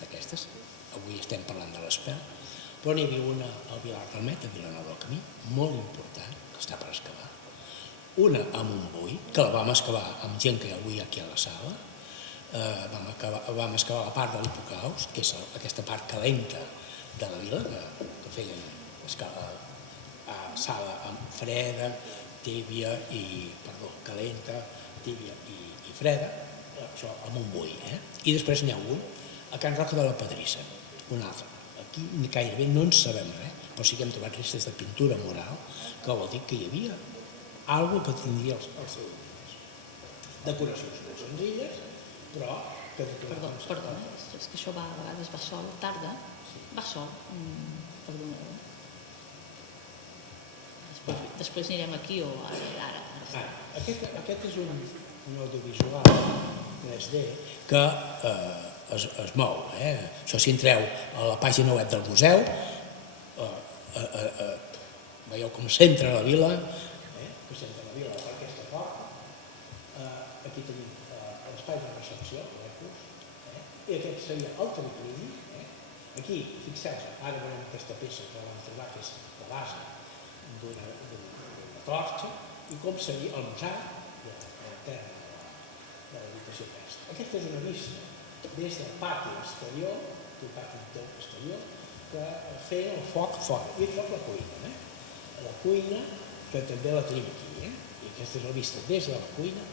d'aquestes, avui estem parlant de l'Espel, però n'hi havia una al Vilar del Met, a Vilanova del Camí, molt important, que està per excavar, una a Montbui, que la vam excavar amb gent que hi ha avui aquí a la sala, vam excavar la part de l'Hipocaust, que és aquesta part calenta de la vila, que feien sala freda, tèbia i, calenta, tèbia i freda, això a Montbui. I després n'hi ha un a Can Roca de la Pedrissa, un altre. Aquí gairebé no en sabem res, però sí que hem trobat restes de pintura mural, que vol dir que hi havia algo que tindria els seus diners. Decoracions molt senzilles, però que... Perdona, és que això a vegades va sol, tarda, va sol, perdoneu. Després anirem aquí o ara. Aquest és un audiovisual 3D que es mou. Això si entreu a la pàgina web del museu, veieu com centra la vila, que centra la vila per aquesta porta. Aquí tenim l'espai de recepció, i aquest seria el triclini. Aquí, fixeu-vos, ara veurem aquesta peça que vam trobar, que és la base d'una torxa, i com seria el mosaic de la terra de l'habitació aquesta. Aquesta és una vista des del pati exterior, un pati exterior, que feia el foc fora. I això és la cuina. La cuina, que també la tenim aquí, i aquesta és la vista des de la cuina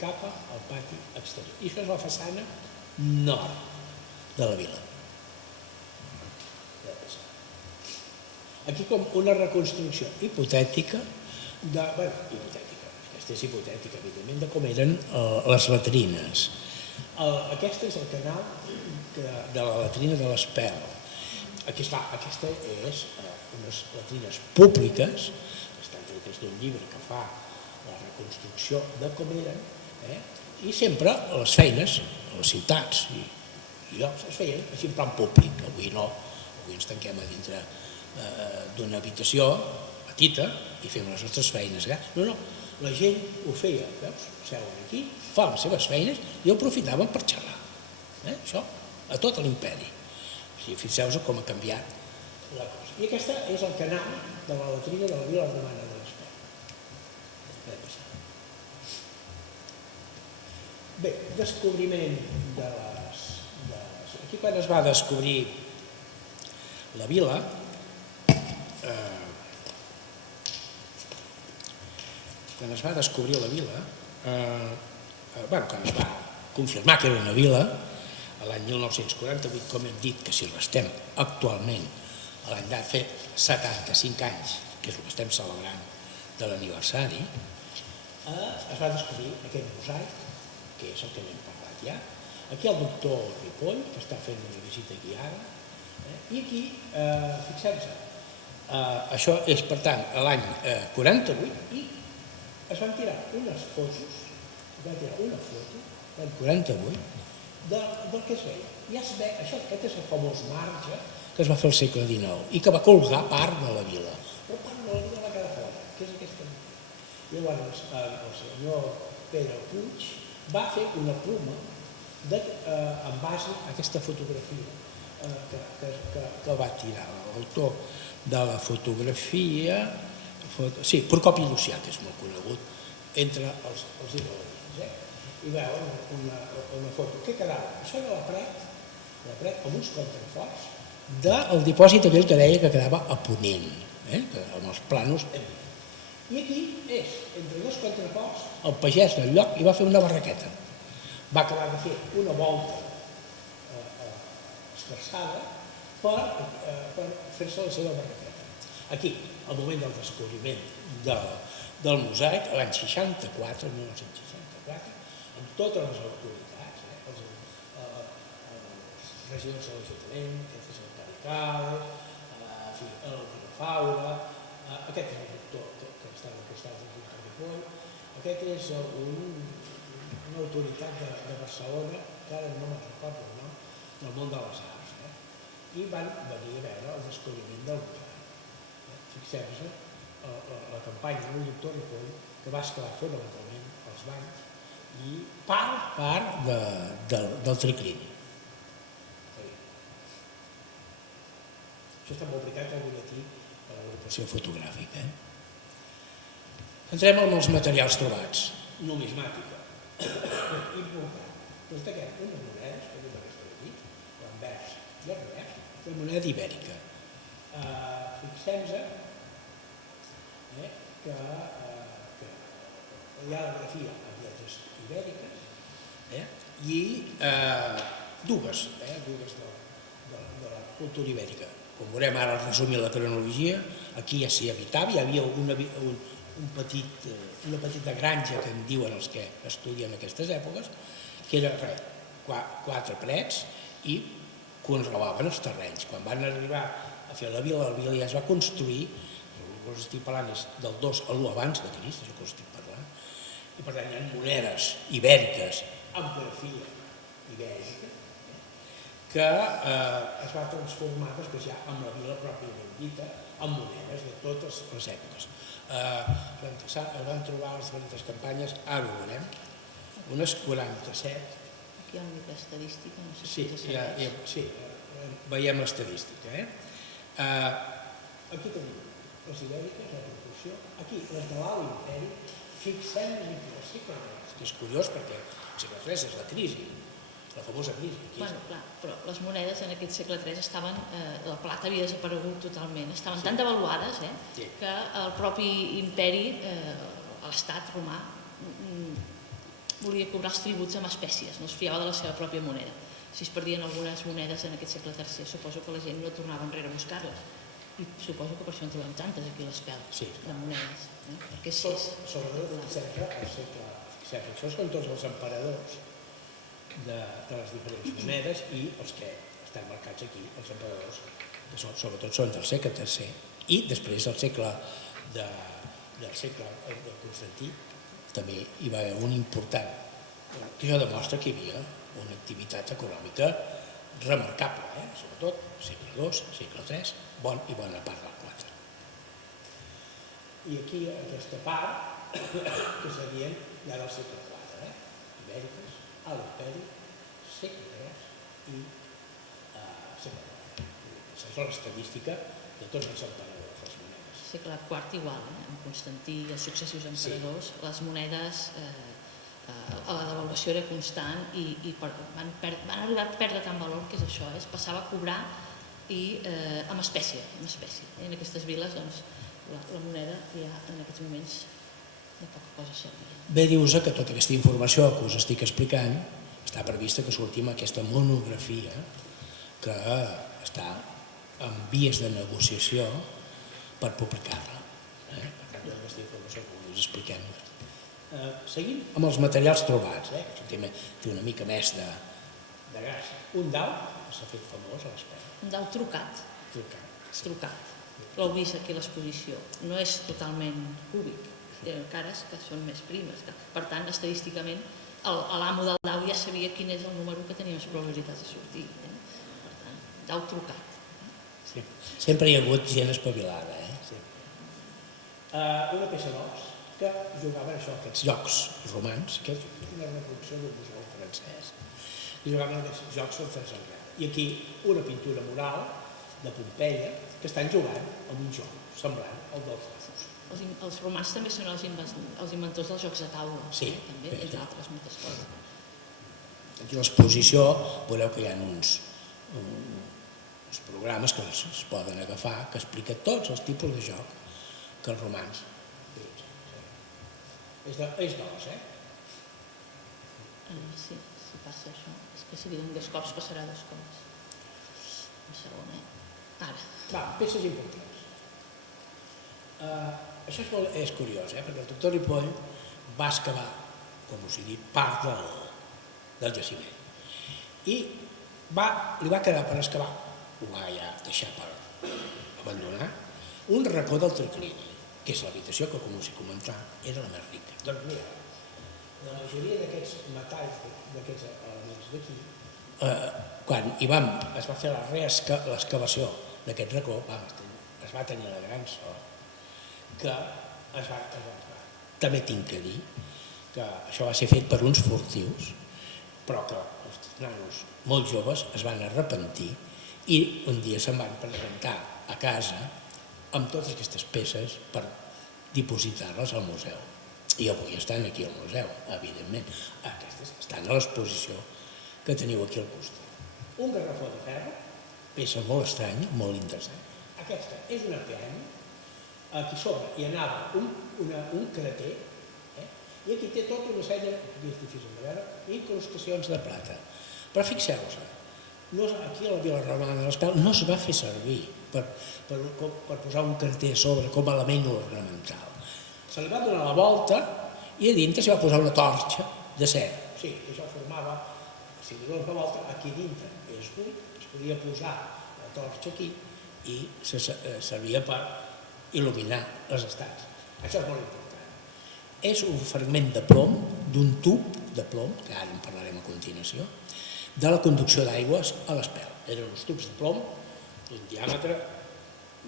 cap al pati exterior. I això és la façana nord de la vila. Aquí com una reconstrucció hipotètica, aquesta és hipotètica, evidentment, de com eren les latrines. Aquest és el canal de la latrina de l'Espel. Aquesta és unes latrines públiques, estan tretes d'un llibre que fa la reconstrucció de com eren, i sempre les feines a les ciutats i llocs es feien així en plan públic. Avui no, avui ens tanquem a dintre d'una habitació petita i fem les nostres feines. No, la gent ho feia, veus? Seuen aquí, fan les seves feines i ho aprofitaven per xerrar. Això a tot l'imperi. Fixeu-vos com ha canviat la cosa. I aquesta és el canal de la latrina de la vila romana de l'Espel. Bé, descobriment de les... Aquí quan es va descobrir la vila, quan es va confirmar que era una vila, l'any 1948, com hem dit, que si l'estem actualment, l'any de fer 75 anys, que és el que estem celebrant de l'aniversari, es va descobrir aquest mosaic, que és el que n'hem parlat ja. Aquí el doctor Ripoll, que està fent una visita guiada, i aquí, fixeu-vos, això és, per tant, l'any 48, i es van tirar unes fotos, l'any 48, del que es veia. Ja es veia, aquest és el famós marge que es va fer al segle XIX i que va colgar part de la vila. Però part de la vila va quedar fora, que és aquesta. Llavors, el senyor Pere Puig va fer una pluma en base a aquesta fotografia que va tirar l'autor de la fotografia, sí, Procopi Llucià, que és molt conegut entre els ideologistes. I veuen una foto. Què quedava? Això era la Pret amb uns contraforts del dipòsit aquell que deia que quedava a ponent, amb els plànols. I aquí és, entre dos contraforts, el pagès del lloc hi va fer una barraqueta. Va acabar de fer una volta escarçada per fer-se la seva barraqueta. Aquí, al moment del descobriment del mosaic, l'any 64, el 1964, amb totes les autoritats, els regidors de l'Ajuntament, aquest és el Pericales, el de la Faura, aquest és el doctor que està al costat del doctor Ripoll, aquest és una autoritat de Barcelona, que ara no me'n recordo el nom, del món de les arts, i van venir a veure el descobriment del mosaic. Fixeu-vos la campanya del doctor Ripoll, que va esclar fonamentalment els banys i part del triclini. Això està publicat al butlletí de l'agrupació fotogràfica. Entrem en els materials trobats. Numismàtica. Important. Destaquem unes monedes, com una que s'ha dit, l'anvers i el revers, la moneda ibèrica. Fixem-nos que hi ha la grafia amb lletres ibèriques i dues de la cultura ibèrica. Com veurem ara al resumir la cronologia, aquí ja s'hi habitava, hi havia una petita granja que en diuen els que estudien aquestes èpoques, que era 4 parets i conrelaven els terrenys. Quan van arribar a fer la vila ja es va construir, el que estic parlant és del 2 a l'1 abans de Crist, és el que estic parlant, i per tant hi ha monedes ibèriques amb grafia ibèrica que es va transformar després ja amb la vila pròpiament dita en monedes de totes les èpoques. Es van trobar les diferents campanyes, ara ho veurem, unes 47. Aquí hi ha una mica estadística, no sé si ens serveix. Sí, veiem l'estadística. Aquí tenim les ibèriques, la proporció, aquí les de l'Alt Imperi, fixem-nos en el segle III, que és curiós perquè el segle III és la crisi, la famosa crisi. Bueno, clar, però les monedes en aquest segle III estaven, la plata havia desaparegut totalment, estaven tan devaluades que el propi imperi, l'estat romà, volia cobrar els tributs amb espècies, no es fiava de la seva pròpia moneda. Si es perdien algunes monedes en aquest segle III, suposo que la gent no tornava enrere a buscar-les. I suposo que per això en trobem tantes aquí a l'Espel, de monedes. Sobretot sempre al segle XVII. Això són tots els emperadors de les diferents monedes i els que estan marcats aquí, els emperadors, que sobretot són del segle III i després del segle de Constantí també hi va haver un important, que això demostra que hi havia una activitat econòmica remarcable, sobretot segle II, segle III, i bona part del IV. I aquí aquesta part que serien ja del segle IV, ibèriques, a l'Imperi, segle III i segle IV. Això és l'estadística de tots els emperadors, les monedes. Segle IV igual, amb Constantí i els successius emperadors, les monedes, la devaluació era constant i van arribar a perdre tant valor, que és això, es passava a cobrar i amb espècie. En aquestes viles, doncs, la moneda ja en aquests moments de poca cosa servia. Bé, dius que tota aquesta informació que us estic explicant està prevista que sortim aquesta monografia que està en vies de negociació per publicar-la. Per tant, tota aquesta informació que us expliquem. Seguim amb els materials trobats, que té una mica més de gas. Un dau que s'ha fet famós a l'Espel. Un dau trucat. Trucat. L'heu vist aquí a l'exposició. No és totalment cúbic. Tenen cares que són més primes. Per tant, estadísticament, l'amo del dau ja sabia quin és el número que tenia més probabilitats de sortir. Per tant, dau trucat. Sempre hi ha hagut gent espavilada. Una peça d'os que jugaven això, aquests jocs romans, que és una reproducció d'un museu francès, i jugaven aquests jocs del francès. I aquí una pintura mural de Pompeia que estan jugant amb un joc semblant al dels ossos. Els romans també són els inventors dels jocs de taula, també, entre altres moltes coses. Aquí a l'exposició veureu que hi ha uns programes que es poden agafar que expliquen tots els tipus de joc que els romans És d'os, Sí, si passa això. És que si li dono 2 cops passarà 2 cops. Un segon, Ara. Va, peces importants. Això és curiós, perquè el doctor Ripoll va excavar, com us he dit, part del jaciment. I li va quedar per excavar, ho va ja deixar per abandonar, un racó del triclini, que és l'habitació que, com us he comentat, era la més rica. Doncs mira, la majoria d'aquests metalls, d'aquests elements d'aquí, quan es va fer l'excavació d'aquest racó, es va tenir la gran sort que es va trobar. També tinc que dir que això va ser fet per uns furtius, però que els nanos molt joves es van arrepentir i un dia se'n van presentar a casa amb totes aquestes peces per dipositar-les al museu. I avui estan aquí al museu, evidentment. Aquestes estan a l'exposició que teniu aquí al costat. Un garrafó de ferro, peça molt estranya, molt interessant. Aquesta és una peanya, aquí sobre hi anava un crater, i aquí té tota una sèrie, és difícil de veure, incrustacions de plata. Però fixeu-vos, aquí a la Vila Romana de l'Espel no es va fer servir per posar un carter a sobre com a element ornamental. Se li va donar la volta i a dintre s'hi va posar una torxa de cera. O sigui, això formava, si li dones la volta, aquí dintre és buit, es podia posar la torxa aquí i servia per il·luminar les estances. Això és molt important. És un fragment de plom, d'un tub de plom, que ara en parlarem a continuació, de la conducció d'aigües a l'Espel. Eren uns tubs de plom d'un diàmetre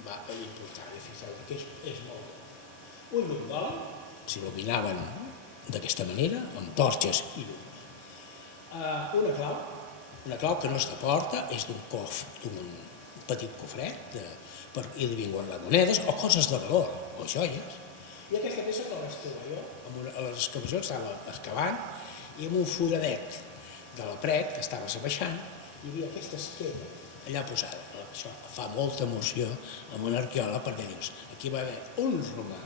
important, fixeu-vos que és molt bo. Un llum d'oli, s'il·luminaven d'aquesta manera, amb torxes i llums. Una clau que no està a porta, és d'un petit cofret, i li havien guardat monedes o coses de valor, o joies. I aquesta peça que vaig trobar jo, a les excavacions estava excavant i amb un foradet de la paret que estaves abaixant hi havia aquesta esquella allà posada. Això fa molta emoció amb un arqueòleg perquè dius, aquí va haver un romà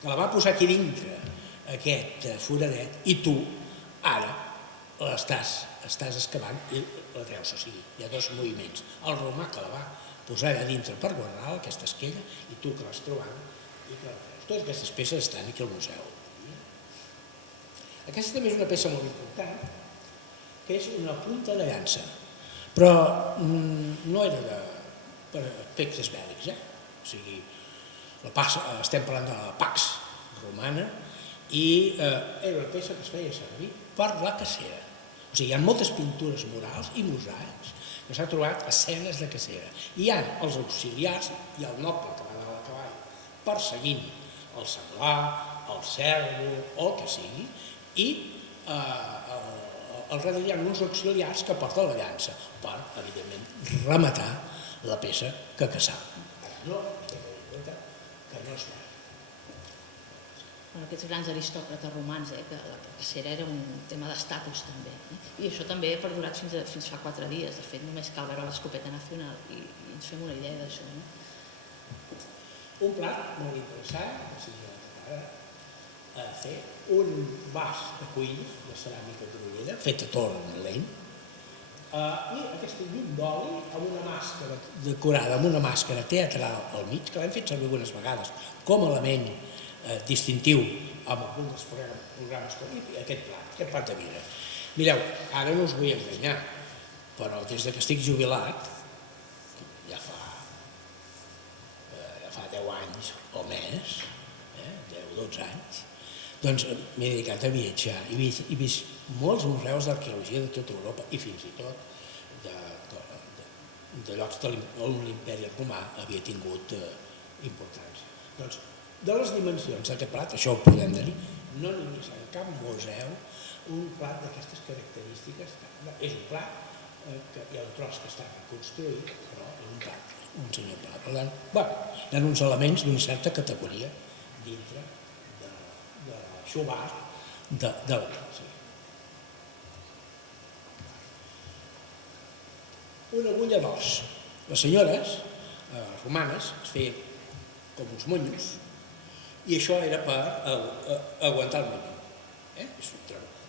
que la va posar aquí dintre aquest foradet i tu ara l'estàs excavant i la treus. O sigui, hi ha 2 moviments. El romà que la va posar allà dintre per guardar aquesta esquella i tu que l'has trobat i que la treus. Totes aquestes peces estan aquí al museu. Aquesta també és una peça molt important, que és una punta de llança, però no era per aspectes bèl·lics, o sigui, estem parlant de la Pax romana i era una peça que es feia servir per la cacera. O sigui, hi ha moltes pintures murals i mosaics que s'han trobat escenes de cacera. Hi ha els auxiliars i el noble que va anar a cavall perseguint el senglar, el cérvol o el que sigui, i al darrere hi ha uns auxiliars que porten la llança per, evidentment, rematar la peça que caçava. No, que no es fa. Aquests grans aristòcrates romans, que la cacera era un tema d'estatus també. I això també ha perdurat fins fa 4 dies. De fet, només cal veure l'escopeta nacional i ens fem una idea d'això. Un plat molt interessant, que sigui ara, fer un vas de cuina de ceràmica grollera, fet a torn lent, i aquest llum d'oli amb una màscara decorada, amb una màscara teatral al mig, que l'hem fet servir algunes vegades com a element distintiu amb algun dels programes com aquest plat de vidre. Mireu, ara no us vull enganyar, però des que estic jubilat, ja fa 10 anys o més, 10-12 anys, doncs m'he dedicat a viatjar. He vist molts museus d'arqueologia de tota Europa i fins i tot de llocs on l'imperi romà havia tingut importància. Doncs, de les dimensions d'aquest plat, això ho podem dir, no n'hi ha vist en cap museu un plat d'aquestes característiques. És un plat que hi ha un tros que està reconstruït, però és un plat, un senyor plat. Per tant, hi ha uns elements d'una certa categoria dintre de xubar de la classe. Una agulla d'os. Les senyores romanes es feien com uns monyos I això era per aguantar el moviment.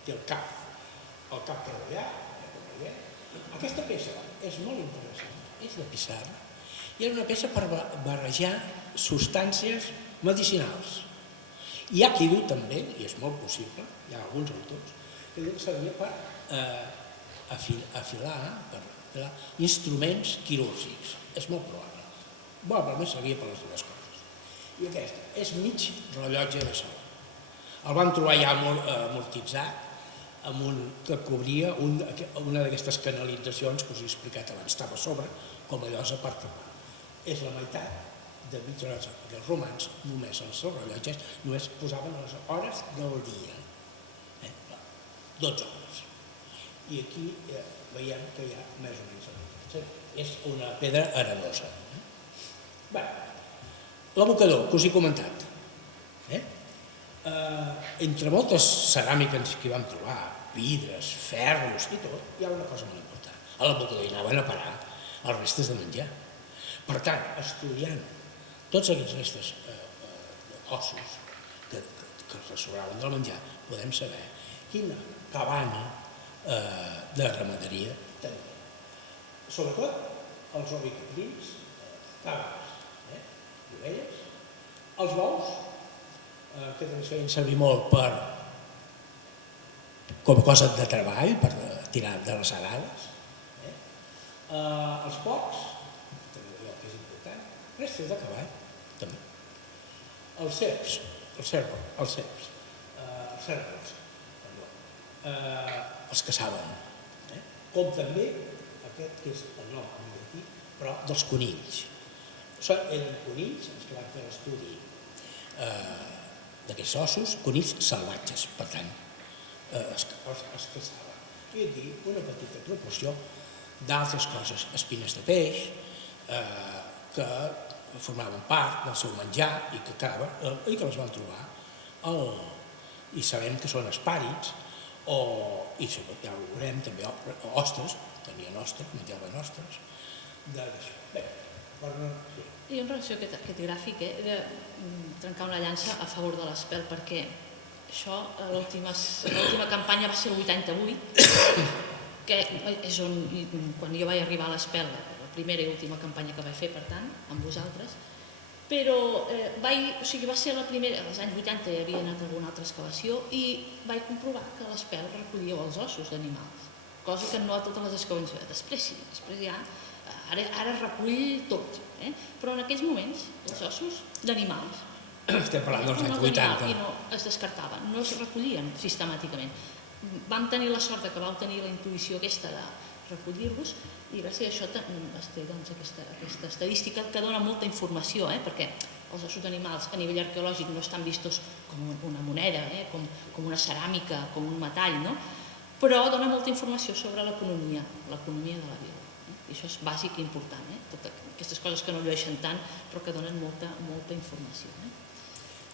Té el cap treballat. Aquesta peça és molt interessant, és de pissarra, i era una peça per barrejar substàncies medicinals. Hi ha qui diu també, i és molt possible, hi ha alguns autors, que diu que servia per afilar instruments quirúrgics. És molt probable. Probablement servia per les dues coses. I aquest és mig rellotge de sol. El vam trobar ja amortitzat, que cobria una d'aquestes canalitzacions que us he explicat abans. Estava a sobre, com a llosa per tapar. És la meitat de mig rellotge. Els romans, només els seus rellotges, només posaven les hores del dia. 12 hores. I aquí veiem que hi ha més o menys. És una pedra arenosa. L'abocador, que us he comentat. Entre moltes ceràmiques que hi vam trobar, vidres, ferros i tot, hi ha una cosa molt important. A l'abocador hi anaven a parar els restes de menjar. Per tant, estudiant tots aquests restes ossos que sobraven del menjar, podem saber quina cabana de ramaderia tenia. Sobretot els ovicaprins, cabres i ovelles, els bous, que també es feien servir molt com a cosa de treball, per tirar de les arades, els porcs, també que és important, restes de cavall, també. Els serps, els caçaven, com també aquest que és espanyol, però dels conills. Eren conills, els que van fer l'estudi d'aquests ossos, conills salvatges, per tant, es caçaven. I aquí una petita proporció d'altres coses, espines de peix, que formaven part del seu menjar i que les van trobar, i sabem que són espàrids, i ja ho veurem també, ostres, tenien ostres, menjaven ostres, d'això. Bé, I en relació a aquest gràfic, he de trencar una llança a favor de l'Espel, perquè això, l'última campanya va ser el 88, que és on, quan jo vaig arribar a l'Espel, la primera i última campanya que vaig fer, per tant, amb vosaltres, però va ser la primera, als anys 80 hi havia anat alguna altra excavació i vaig comprovar que l'Espel recollia els ossos d'animals, cosa que no a totes les excavacions. Després sí, després ja, ara recull tot, però en aquells moments els ossos d'animals estem parlant dels anys 80 i no es descartaven, no es recollien sistemàticament. Vam tenir la sort que vau tenir la intuïció aquesta de recollir-los i gràcies a això es té aquesta estadística que dona molta informació, perquè els ossos d'animals a nivell arqueològic no estan vistos com una moneda, com una ceràmica, com un metall, però dona molta informació sobre l'economia de la vila. I això és bàsic i important, totes aquestes coses que no llueixen tant però que donen molta informació.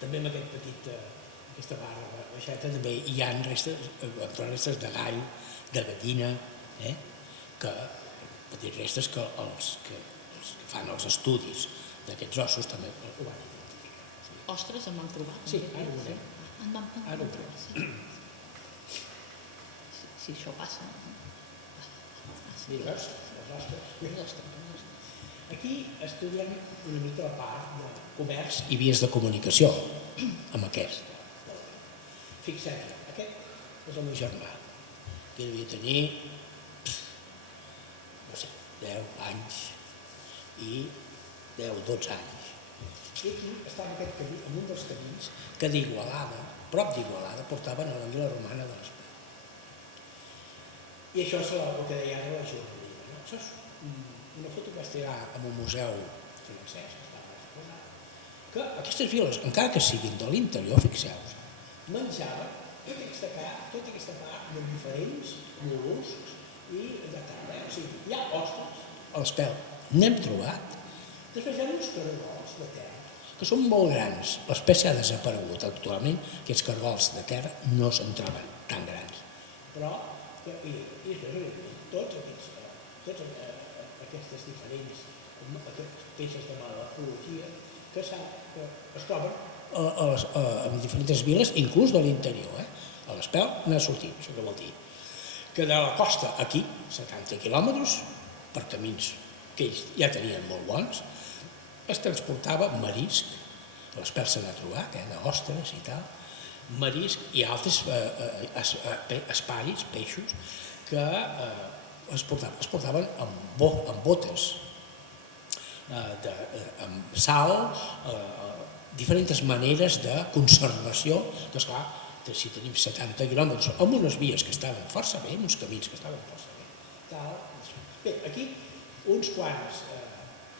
També amb aquesta barra baixeta també hi ha restes de gall, de gallina, petits restes que els que fan els estudis d'aquests ossos també ho van identificar. Ostres, en vam trobar. Sí, ara ho veurem. En vam trobar. Si això passa. Mira, les ostres. Aquí estudiem una mica la part de comerç i vies de comunicació amb aquest. Fixeu-vos, aquest és el meu germà, que devia tenir, no sé, 10 anys i 10-12 anys. I aquí estava aquest camí, en un dels camins que d'Igualada, prop d'Igualada, portaven a la vila romana de l'Espel. I això és el que deia ara la jornalia. Això és una foto que vaig tirar en un museu francès, que estava exposat, que aquestes viles, encara que siguin de l'interior, fixeu-vos, menjaven tota aquesta part de diferents mol·luscs i de terra. O sigui, hi ha ostres a l'Espel, n'hem trobat. Després hi ha uns cargols de terra que són molt grans. L'espècie ha desaparegut actualment, aquests cargols de terra no se'n troben tan grans. Però, i tots aquestes diferents peces de morfologia que es troben en diferents viles, inclús de l'interior. A l'Espel n'ha sortit, això què vol dir? Que de la costa aquí, 70 quilòmetres, per camins que ells ja tenien molt bons, es transportava marisc, a l'Espel se n'ha trobat, d'ostres i tal, marisc i altres espàrits, peixos, que es portaven amb botes, amb sal, diferents maneres de conservació, que esclar, si tenim 70 quilòmetres amb unes vies que estaven força bé, uns camins que estaven força bé. Bé, aquí uns quants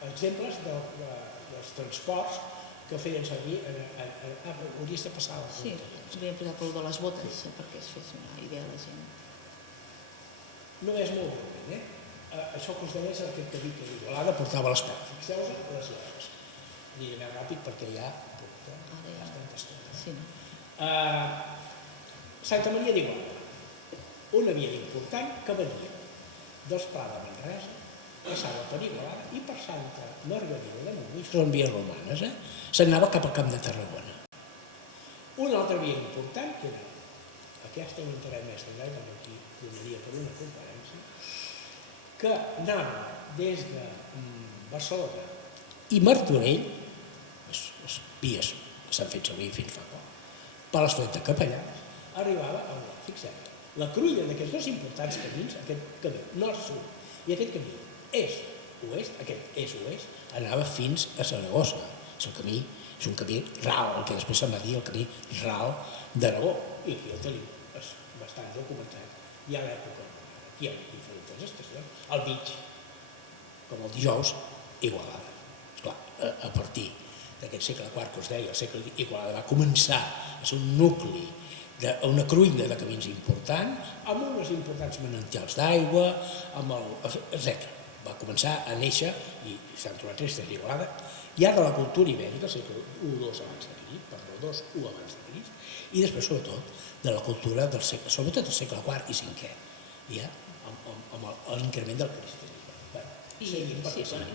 exemples dels transports que feien servir. Hauries de passar la Sí, havíem posat pel de les botes, perquè es fes una idea a la gent. No és molt breument, això que us deia és el que havia que Igualada portava l'Espel. Fixeu-vos en les hores. Aniré més ràpid perquè ja porta bastanta estona. Sí, no? Santa Maria d'Igualada, una via important que venia dels Plà de Manresa, passava per Igualada i per Santa Margarida de Montbui, són vies romanes, s'anava cap al Camp de Tarragona. Una altra via important, que era aquesta, no entraré més de gaire, aquí donaria per una conferència, que anava des de Barcelona i Martorell, les vies que s'han fet servir fins fa poc, per l'Estret de Capellans, arribava a la cruïlla d'aquests dos importants camins, aquest camí nord-sud, i aquest camí est-oest, aquest est-oest, anava fins a Saragossa. És un camí ral, el que després se'n va dir el camí ral d'Aragó, i aquí el tenim bastant documentat. Hi ha l'època, aquí hi ha diferents estacions, al mig, com el dijous, Igualada. Esclar, a partir d'aquest segle IV que us deia, el segle Igualada va començar a ser un nucli, una cruïlla de camins important, amb uns importants manantials d'aigua, etc. Va començar a néixer, i s'han trobat restes d'Igualada, ja de la cultura ibèrica, el segle I-II abans de Crist, perdó, II abans de Crist, i després, sobretot, de la cultura del segle, sobretot del segle IV i V, ja amb l'increment del cristianisme.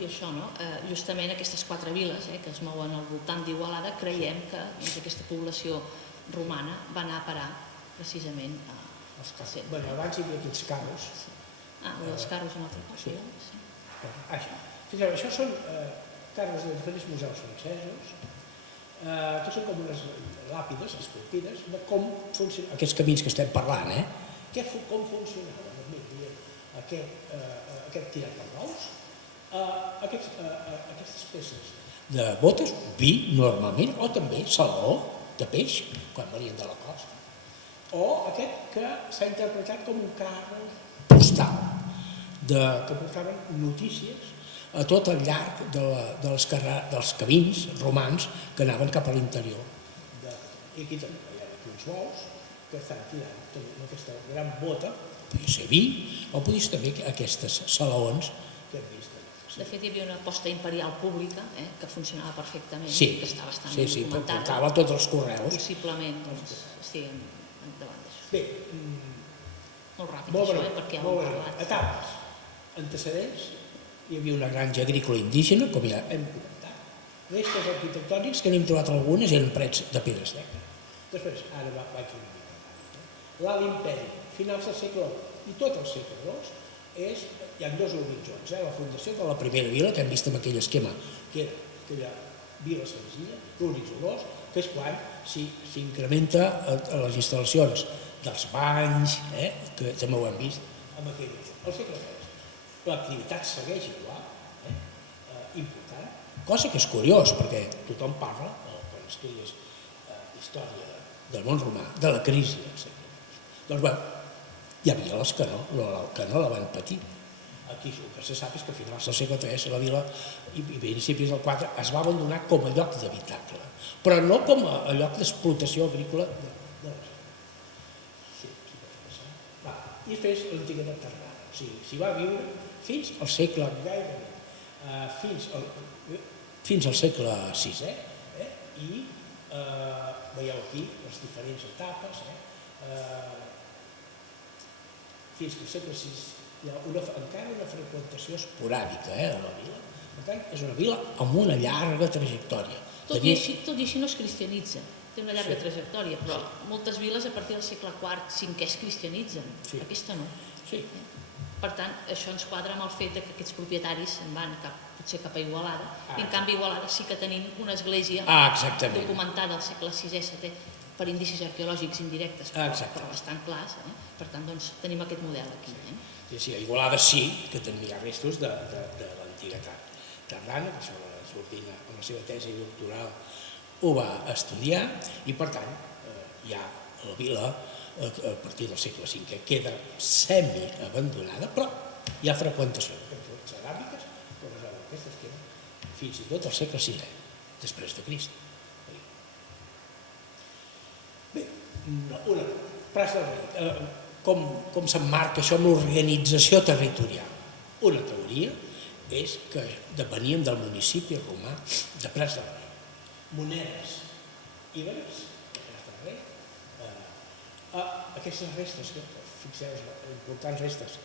I això, no? Justament aquestes 4 viles que es mouen al voltant d'Igualada, creiem que aquesta població romana va anar a parar precisament als centres. Bé, abans hi havia aquests carros. Els carros una altra cosa. Això són carros de diferents museus francesos, que són com unes làpides esculpides de com funcionen aquests camins que estem parlant, com funcionava aquest tirat de bous, aquestes peces de botes, vi normalment, o també saló de peix, quan venien de la costa, o aquest que s'ha interpretat com un carro postal, que portaven notícies a tot el llarg dels camins romans que anaven cap a l'interior. I aquí també hi ha uns bous que estan tirant amb aquesta gran bota, podia ser vi, o podia ser també aquestes salaons que hem vist. De fet, hi havia una posta imperial pública que funcionava perfectament, que està bastant documentada. portava tots els correus. Possiblement estiguem davant d'això. Bé, molt ràpid això, perquè ja ho hem parlat. Etapes antecedents, hi havia una granja agrícola indígena, com ja hem comentat. Restes arquitectònics, que n'hem trobat algunes, eren parets de pedra seca. Després, ara vaig una mica. L'Alt Imperi, finals del segle I i tot el segle II, hi ha dos horitzons. La fundació de la primera vila, que hem vist amb aquell esquema, que era aquella vila senzilla, l'horitzó 2, que és quan s'incrementa les instal·lacions dels banys, que també ho hem vist amb aquell horitzó. Al segle III, l'activitat segueix igual, important, cosa que és curiós, perquè tothom parla, quan estudies història del món romà, de la crisi del segle III. Doncs bé, hi havia viles que no la van patir. Aquí el que se sap és que a finals del segle III la vila i principis del IV es va abandonar com a lloc d'habitacle, però no com a lloc d'explotació agrícola de la zona. Sí, pot passar. I després l'antiguitat tardana. O sigui, s'hi va viure fins al segle fins al segle VI, i veieu aquí les diferents etapes, fins al segle VI hi ha encara una freqüentació esporàdica de la vila, Per tant, és una vila amb una llarga trajectòria. Tot i així no es cristianitza. Té una llarga trajectòria, però moltes viles a partir del segle IV, V es cristianitzen. Aquesta no. Per tant, això ens quadra amb el fet que aquests propietaris se'n van potser cap a Igualada, i en canvi a Igualada sí que tenim una església documentada al segle VI, VII, per indicis arqueològics indirectes, però bastant clars. Per tant, tenim aquest model aquí. Sí, a Igualada sí que hi ha restos de l'antiga tardana, que això la Sordina, amb la seva tesi doctoral, ho va estudiar, i per tant, ja la vila, a partir del segle V, queda semi-abandonada, però hi ha freqüentació de ceràmiques, però aquestes queden fins i tot al segle VI, després de Crist. Bé, Prats del Rei, com s'emmarca això amb l'organització territorial? Una teoria és que depeníem del municipi romà de Prats del Rei. Monedes íberes de Prats del Rei. Aquestes restes, fixeu, importants restes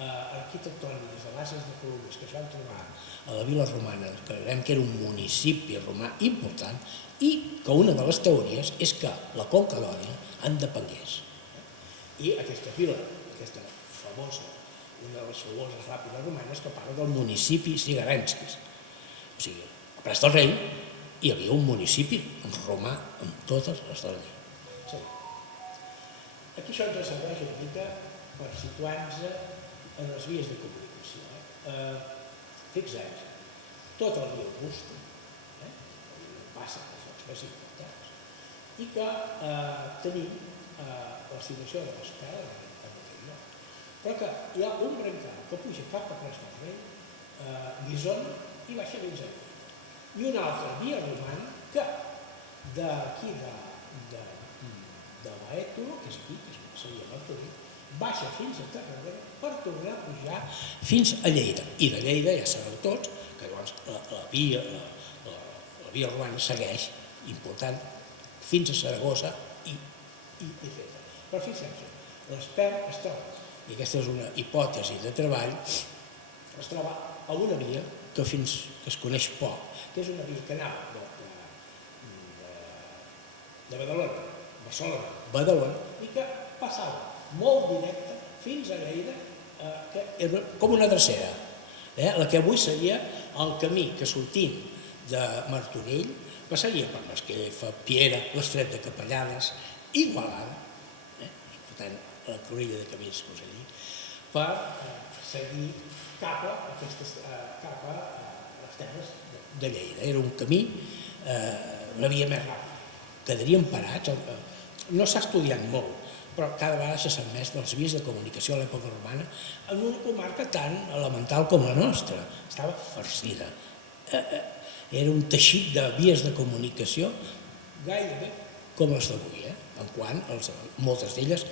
arquitectòniques de bases de columnes que es van trobar a la vila romana, que veiem que era un municipi romà important, i que una de les teories és que la conca d'Òdena en depengués. I aquesta vila, aquesta famosa, una de les famoses ràpides romanes, que parla del municipi Sigarensis. O sigui, a Prats del Rei hi havia un municipi romà amb totes les del Rei. Aquí això ens serveix una mica per situar-nos en les vies de comunicació. Fixeu-vos, tot el riu Augusta passa pels llocs més importants i que tenim la situació de l'Espera en aquell lloc. Però que hi ha un brancal que puja cap a Prats del Rei, Guissona, i baixa fins a Lleida. I una altra via romana que d'aquí de l'Ètolo, que és aquí, que seria Martorell, baixa fins a Tarragona per tornar a pujar fins a Lleida. I de Lleida ja sabeu tots que llavors la via romana segueix important fins a Saragossa i Feta. Però fixeu-vos, l'Espert es troba, i aquesta és una hipòtesi de treball, es troba a una via que es coneix poc, que és una via que anava de Badalona, Barcelona, i que passava molt directe fins a Lleida, que era com una drecera, la que avui seria el camí que sortint de Martorell passaria per Masquefa, Piera, l'Estret de Capellades, Igualada, per tant, la cruïlla de camins que us he dit, per seguir cap a les terres de Lleida. Era un camí, una via més ràpida. Quedaríem parats, no s'ha estudiat molt, però cada vegada se sap més de les vies de comunicació a l'època romana en una comarca tan elemental com la nostra. Estava farcida. Era un teixit de vies de comunicació gairebé com les d'avui, en quant moltes d'elles,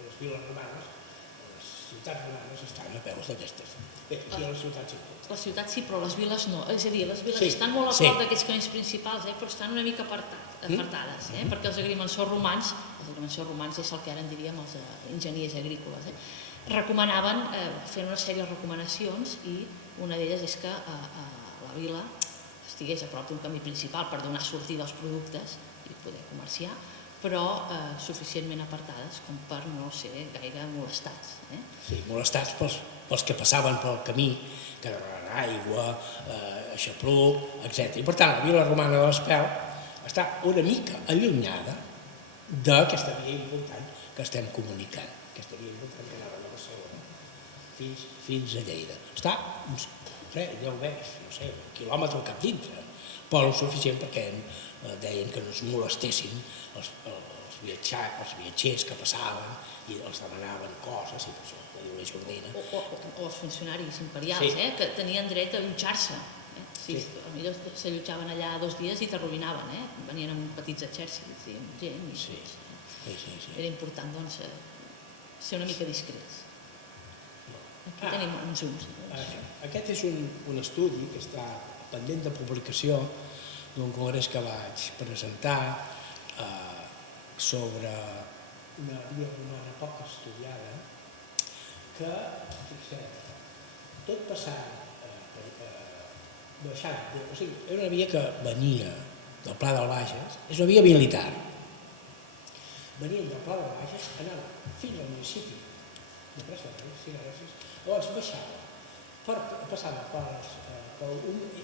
les viles romanes, les ciutats romanes estan a peus d'aquestes. Bé, aquí a les ciutats sí. Les ciutats sí, però les viles no. És a dir, les viles estan molt a prop d'aquests camins principals, però estan una mica apartades, perquè els agrimensors romans és el que ara en diríem els enginyers agrícoles, recomanaven, fent una sèrie de recomanacions, i una d'elles és que la vila estigués a prop d'un camí principal per donar sortida als productes i poder comerciar, però suficientment apartades com per no ser gaire molestats. Sí, molestats pels que passaven pel camí, que rebran aigua, aixopluc, etc. I per tant, la vila romana de l'Espelt està una mica allunyada d'aquesta via important que estem comunicant, aquesta via important que anava de Barcelona fins a Lleida. Està uns, ja ho veig, no sé, un quilòmetre cap dintre, però suficient perquè deien que no es molestessin els viatgers que passaven i els demanaven coses, i per això ho diu la Jordina. O els funcionaris imperials, que tenien dret a allotjar-se. Potser s'allotjaven allà 2 dies i t'arruïnaven, venien amb petits exèrcits i amb gent. Era important, doncs, ser una mica discrets. Aquí tenim uns zooms. Aquest és un estudi que està pendent de publicació d'un congrés que vaig presentar sobre una via romana poc estudiada que, fixeu, tot passant baixant, o sigui, era una via que venia del Pla del Bages, és una via militar. Venien del Pla del Bages, anava fins al municipi de Presseguers, llavors passava o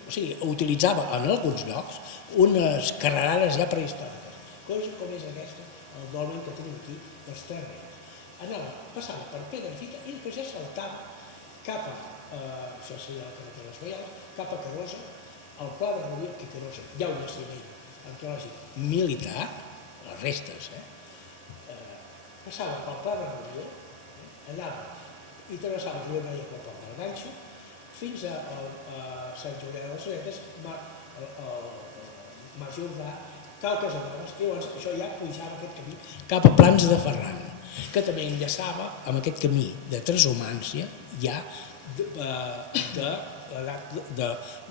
sigui, utilitzava en alguns llocs unes carrerades ja prehistòriques, cosa com és aquesta, el dolmen que tenim aquí, dels Tres Reis. Passava per Pedrafita i després ja saltava cap a, això seria la carretera Esboiala, cap a Carosa, al Pla de Rovira, que Carosa hi ha un jaciment arqueològic militar, les restes, passava pel Pla de Rovira, anava i travessava el riu Noia pel Pont del Ganxo, fins a Sant Julià de les Oretes, Mas Jordà, Cal Casanovas, i llavors això ja pujava aquest camí cap a Plans de Ferran, que també enllaçava amb aquest camí de transhumància ja de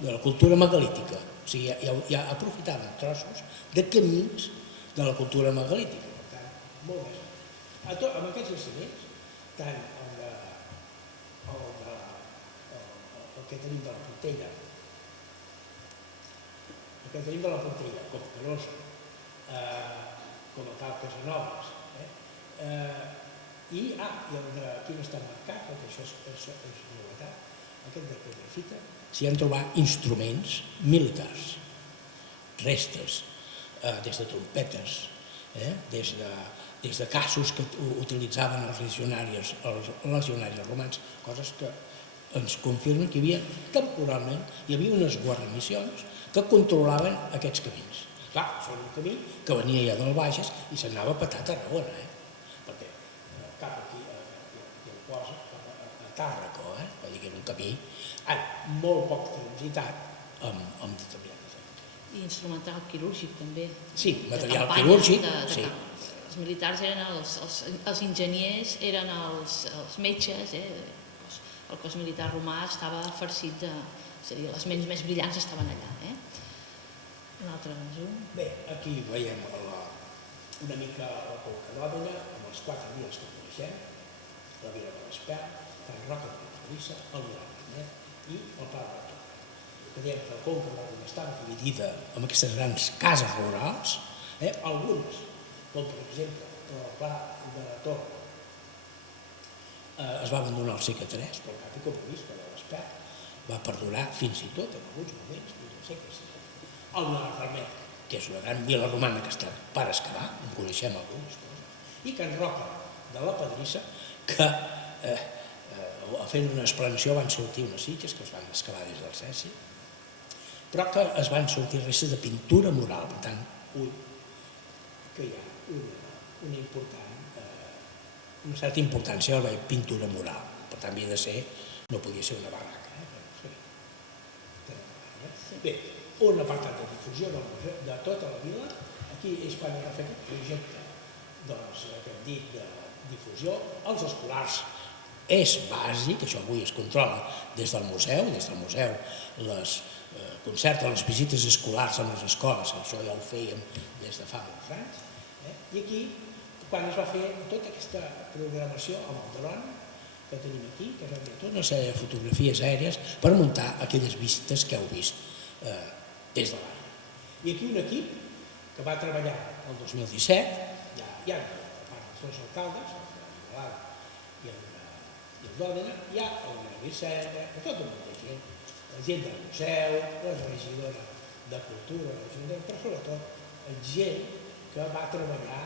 la cultura megalítica. O sigui, ja aprofitaven trossos de camins de la cultura megalítica. Per tant, molt més. Amb aquests jaciments, tant el que tenim de la Portella, com Carosa, com el Cal Casanovas, i el d'aquí no està marcat, perquè això és novetat, aquest de Pedrafita, s'hi han trobat instruments militars, restes, des de trompetes, des de cassos que utilitzaven els legionaris romans, coses que ens confirmen que hi havia temporalment unes guarnicions que controlaven aquests camins. Clar, són un camí que venia ja del Bages i s'anava a petar a Tarragona, perquè cap aquí el posa a Tàrraco, vull dir que era un camí molt poc transitat amb determinades zones. I instrumental quirúrgic també. Sí, material quirúrgic, sí. Els militars eren els enginyers, eren els metges, el cos militar romà estava farcit de... És a dir, les ments més brillants estaven allà. Un altre zoom. Bé, aquí veiem una mica la Conca d'Òdena, amb els 4 viles que coneixem, la vila de l'Espert, Can Roca de la Pallissa, el Vilar Bernet i el Pla de la Torre. Veiem que la Conca d'Òdena estava dividida en aquestes grans cases rurals, algunes, com per exemple el Pla de la Torre, es va abandonar al segle III, però el cap i comunista de l'Espert va perdurar fins i tot en alguns moments, fins al segle VI. El Vilar Bernet, que és una gran vila romana que està per excavar, en coneixem algunes coses, i Can Roca de la Pedrissa, que fent una explanació van sortir unes sitges que es van excavar des del Cesi, però que es van sortir restes de pintura mural, per tant, que hi ha una certa importància a la pintura mural, per tant havia de ser, no podia ser una barraca. Bé, un apartat de difusió de tota la vila, aquí és quan es fa aquest projecte, doncs, que hem dit de difusió, els escolars és bàsic, això avui es controla des del museu concerta les visites escolars amb les escoles, això ja ho fèiem des de fa molts anys, i aquí, quan es va fer tota aquesta programació amb el dron que tenim aquí, que es va fer tota una sèrie de fotografies aèries per muntar aquelles vistes que heu vist des de l'aire. I aquí un equip que va treballar el 2017, ja a part dels dos alcaldes, el d'Igualada i el d'Òdena, hi ha el Vicent, tota una gent, la gent del museu, la regidora de Cultura, però sobretot gent que va treballar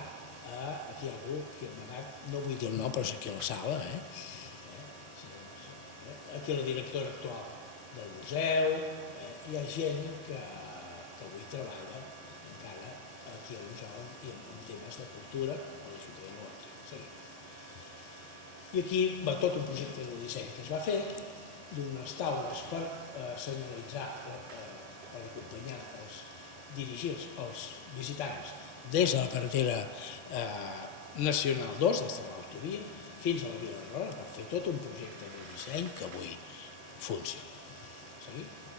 aquí hi ha algú, no vull dir el nom, però és aquí a la sala, aquí la directora actual del museu, hi ha gent que avui treballa encara aquí al museu i en temes de cultura a l'Ajuntament de l'Ajuntament. I aquí va tot un projecte de disseny que es va fer d'unes taules per senyalitzar, per acompanyar, dirigir els visitants des de la carretera nacional 2, des de l'autovia, fins a la Vila de Roda. Va fer tot un projecte de disseny que avui funciona.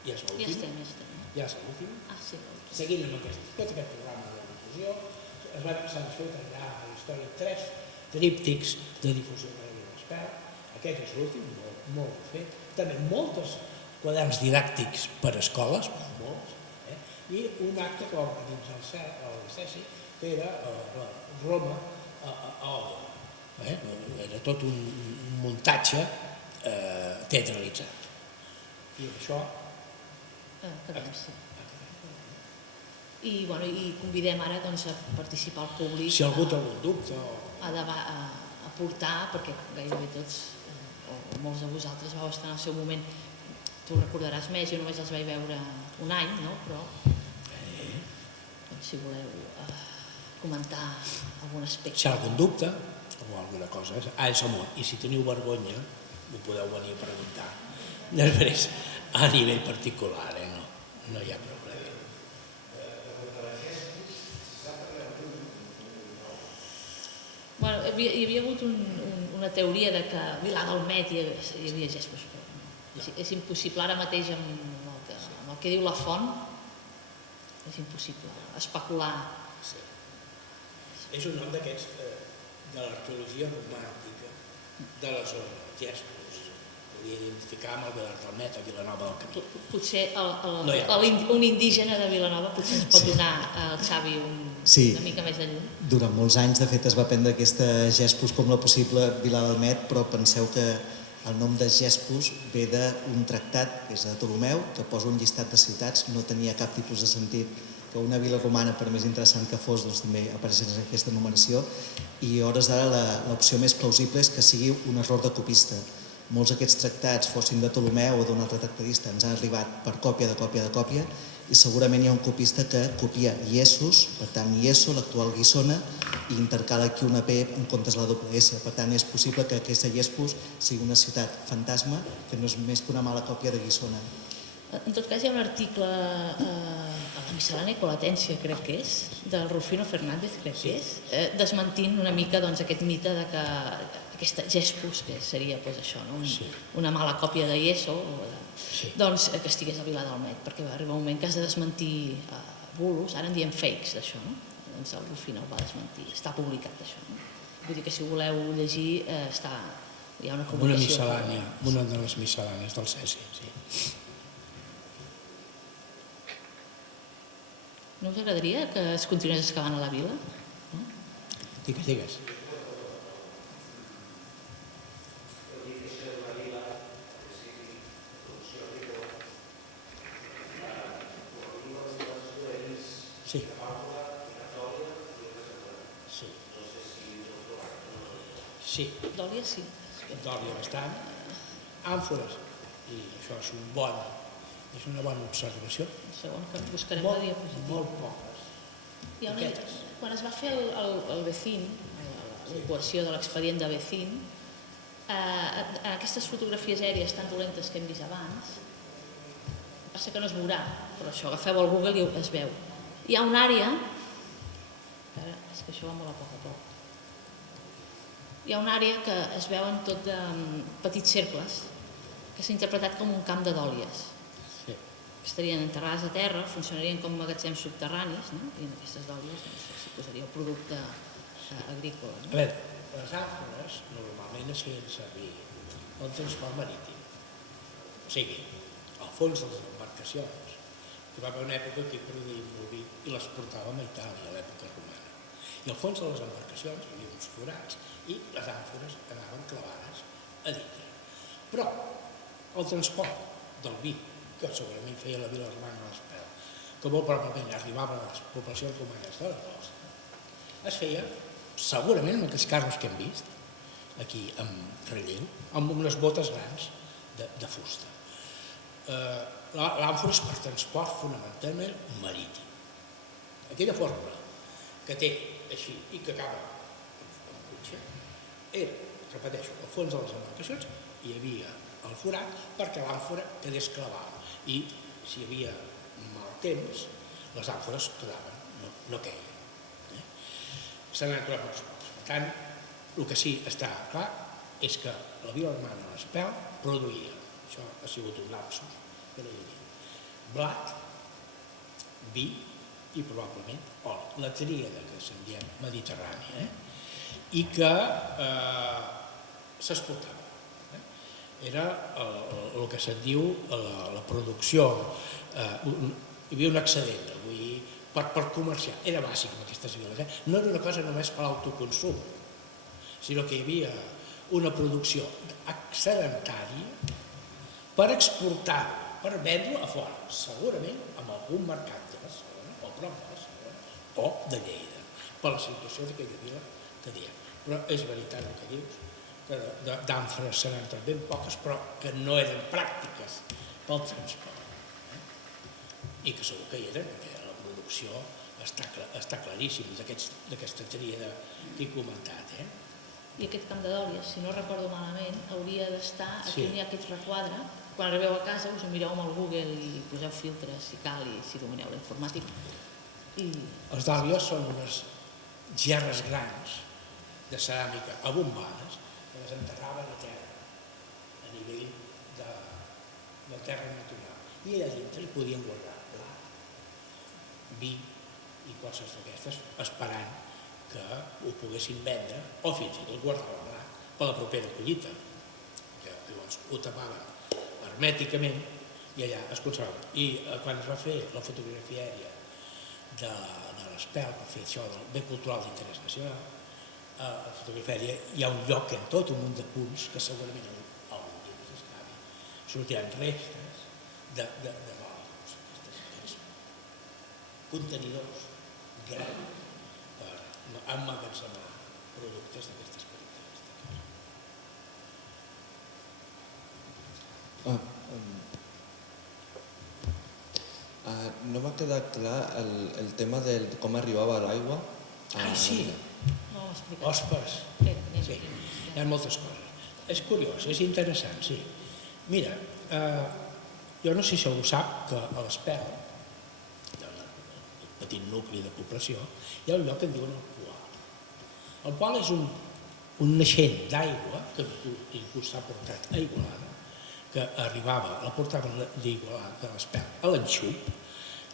Ja és l'últim. Ja és l'últim. Seguint amb tot aquest programa de difusió, s'han fet allà a la història 3 tríptics de difusió de la Vila d'Espert. Aquest és l'últim, molt fet. També moltes quaderns didàctics per a escoles, molts, i un acte que va organitzar el CESI, que era Roma a Òdena. Era tot un muntatge teatralitzat. I això... Acabem, sí. I convidem ara a participar al públic. Si algú té algun dubte o... A portar, perquè gairebé tots, o molts de vosaltres vau estar en el seu moment, tu recordaràs més, jo només els vaig veure un any, no? Però si voleu comentar algun aspecte. Si hi ha algun dubte o alguna cosa, i si teniu vergonya, ho podeu venir a preguntar. Després, a nivell particular, no hi ha problema. Hi havia hagut una teoria de que a Vilar del Met hi havia gespos. És impossible ara mateix amb el que diu la font, és impossible especular. És un nom d'aquests de l'arqueologia romàntica de la zona, gespos. Podria identificar amb el Vilar del Met o Vilanova del Camí. Potser un indígena de Vilanova potser ens pot donar al Xavi una mica més de llum. Durant molts anys, de fet, es va prendre aquesta Gespos com la possible Vilar del Met, però penseu que el nom de Gespos ve d'un tractat, que és de Ptolemeu, que posa un llistat de ciutats, no tenia cap tipus de sentit que una vila romana, per més interessant que fos, també apareixés en aquesta numeració, i a hores d'ara l'opció més plausible és que sigui un error de copista. Molts d'aquests tractats, fossin de Ptolemeu o d'un altre tractadista, ens han arribat per còpia de còpia de còpia, i segurament hi ha un copista que copia Iesus, per tant Ieso, l'actual Guissona, i intercala aquí una P en comptes de la doble S. Per tant, és possible que aquesta Gespos sigui una ciutat fantasma, que no és més que una mala còpia de Guissona. En tot cas, hi ha un article a la Miscel·lània Colatència, crec que és, del Rufino Fernández, crec que és, desmentint una mica aquest mite de que aquesta Gespos, que seria això, una mala còpia de Ieso, doncs que estigués a Vilar del Met, perquè va arribar un moment que has de desmentir bulos, ara en diem fakes d'això, doncs el Rufino ho va desmentir, està publicat això. Vull dir que si ho voleu llegir, hi ha una publicació. Una miscel·lània, una de les miscel·lànies del CESI, sí. No us agradaria que es continués excavant a la vila? Digues. Sí. Sí. D'òlia sí. D'òlia bastant. Àmfores. I això és una bona observació. Segon que buscarem la diapositiva. Molt poques. Quan es va fer el Vezín, l'equació de l'expedient de Vezín, aquestes fotografies aèries tan dolentes que hem vist abans, passa que no es veurà, però això, agafeu el Google i es veu. Hi ha una àrea, és que això va molt a poc, hi ha una àrea que es veuen tot de petits cercles, que s'ha interpretat com un camp de dòlies. Estarien enterrades a terra, funcionarien com magatzems subterranis, i en aquestes dòlies s'hi posaria el producte agrícola. A veure, les àmfores normalment es feien servir el transport marítim. O sigui, al fons de les embarcacions, hi va haver una època que hi produïen boví i les portàvem a Itàlia, a l'època romana. I al fons de les embarcacions hi havia uns forats i les àmfores anaven clavades a dintre. Però el transport del vi, que segurament feia la vila romana a l'Espel, que molt probablement arribava a les poblacions romanes de la costa, es feia segurament amb aquests carros que hem vist, aquí en relleu, amb unes botes grans de fusta. L'àmfora és per transport fonamentalment marítim. Aquella fórmula que té així i que acaba en cotxe era, repeteixo, al fons de les embarcacions hi havia el forat perquè l'àmfora quedés clavada i si hi havia mal temps les àmfores quedaven, no queien. Se n'han trobat molts pocs. Per tant, el que sí està clar és que la vila romana de l'Espel produïa, això ha sigut un lapsus, blat, vi i probablement oli, la tríada que se'n diem mediterrània, i que s'exportava. era el que se'n diu la producció. Hi havia un excedent, per comerciar. Era bàsic en aquestes viles. No era una cosa només per l'autoconsum, sinó que hi havia una producció excedentària per exportar, per vendre-ho a fora, segurament en algun mercat de Barcelona, o prop de Barcelona, o de Lleida, per la situació d'aquella vila que diem. Però és veritat el que dius, que d'àmfores se n'han tret ben poques, però que no eren pràctiques pel transport. I que segur que hi eren, perquè la producció està claríssim d'aquesta tria que he comentat. I aquest camp de dòlies, si no recordo malament, hauria d'estar, aquí on hi ha aquest requadre, quan arribeu a casa us ho mireu amb el Google i poseu filtres si cal i si domineu l'informàtic. Els dàlies són unes gerres grans de ceràmica abombades que les enterraven a terra, a nivell de terra natural. I allà dintre hi podien guardar blat, vi i coses d'aquestes, esperant que ho poguessin vendre o fins i tot guardar el blat per la propera collita. Llavors ho tapaven hermèticament i allà es conservava. I quan es va fer la fotografia aèria de l'Espel, per fer això del bé cultural d'interès nacional, a la fotografia aèria hi ha un lloc en tot un munt de punts que segurament algun dia s'escavi. Sortiran restes de l'oli, aquests contenidors grans per emmagatzemar productes d'aquestes característiques. No m'ha quedat clar el tema de com arribava l'aigua. Sí, No ho explicaré. Ostres, sí, hi ha moltes coses. És curiós, és interessant, sí. Mira, jo no sé si algú sap que a l'Espel, un petit nucli de població, hi ha un lloc que en diuen el Poal. El Poal és un naixent d'aigua que inclús s'ha portat a Igualada, que arribava, la portaven d'Igualada, de l'Espel, a l'Anxup,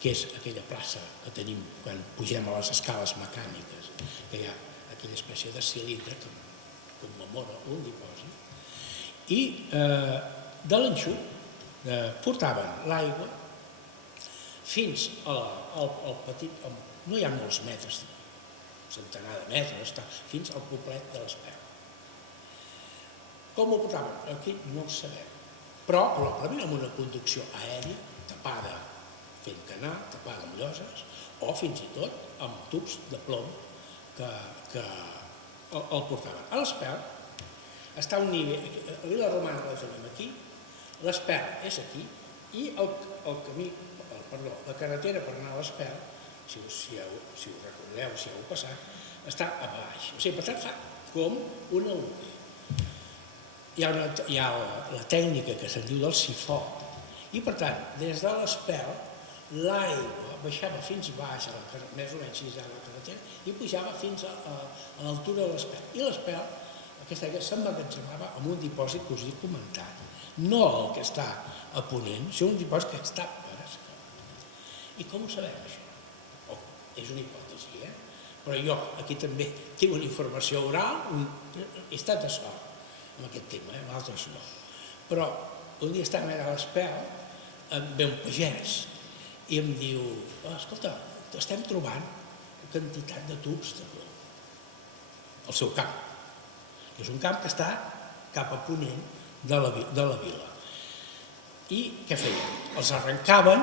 que és aquella plaça que tenim quan pugem a les escales mecàniques, que hi ha aquella espècie de cilindre que commemora un dipòsit, i de l'Anxup portaven l'aigua fins al petit, no hi ha molts metres, un centenar de metres, fins al poblet de l'Espel. Com ho portaven? Aquí no ho sabem, però probablement amb una conducció aèria tapada fent canà, tapada amb lloses, o fins i tot amb tubs de plom que el portaven. A l'Espel està a un nivell, a Vila Romana la tenim aquí, l'Espel és aquí, i el camí, la carretera per anar a l'Espel, si ho recordeu, si heu passat, està a baix. O sigui, per tant, fa com una UV. Hi ha la tècnica que se'n diu del sifó, i per tant, des de l'Espel, l'aigua baixava fins baix, més o menys fins a la carretera, i pujava fins a l'altura de l'Espel. I l'Espel, aquesta aigua s'emmagatzemava en un dipòsit que us he comentat, no el que està a ponent, sinó un dipòsit que està per excavar. I com ho sabem, això? És una hipòtesi, però jo aquí també tinc una informació oral, he estat de sort amb aquest tema, altres no. Però un dia estàvem a l'Espel, em ve un pagès i em diu, escolta, estem trobant una quantitat de tubs de plom al seu camp. És un camp que està cap a ponent de la vila. I què feien? Els arrencaven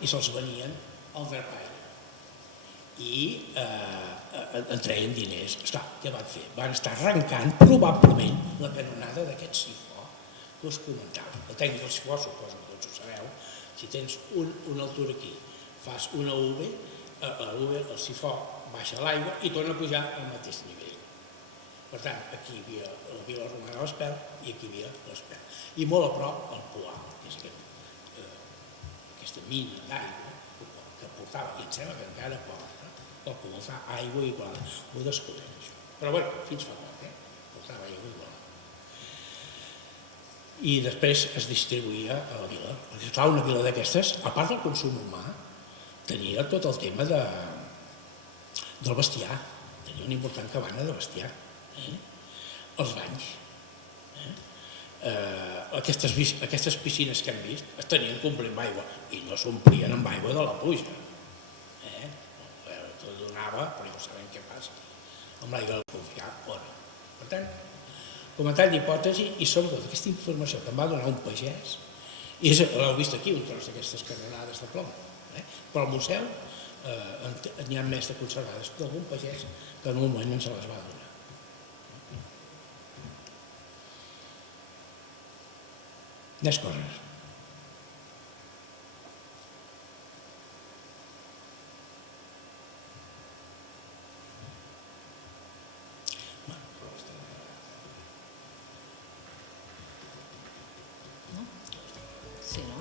i se'ls venien al drapaire. I en treien diners. Esclar, què van fer? Van estar arrencant probablement la canonada d'aquest sifó que us comentava. La tècnica del sifó, suposo que tots ho sabeu, si tens una altura aquí, fas una UV, el sifó baixa l'aigua i torna a pujar al mateix nivell. Per tant, aquí hi havia la Vila Romana de l'Espel i aquí hi havia l'Espel. I molt a prop el Poal, que és aquesta mina d'aigua que portava, i em sembla que encara porta, per portar aigua i igual, ho descobrem això. Però bé, fins fa poc, portava aigua igual. I després es distribuïa a la vila. Perquè, clar, una vila d'aquestes, a part del consum humà, tenia tot el tema del bestiar. Tenia una important cabana de bestiar. Els banys. aquestes piscines que hem vist es tenien que omplir amb aigua i no s'omplien amb aigua de la pluja. Tot donava, però ja sabem què passa amb l'aigua del pluvià o no. Per tant, comentari d'hipòtesi i sobretot aquesta informació que em va donar un pagès, i l'heu vist aquí, un tros d'aquestes canonades de plom, però al museu n'hi ha més de conservades d'algun pagès que en un moment ens les va donar. Més coses. Sí, no?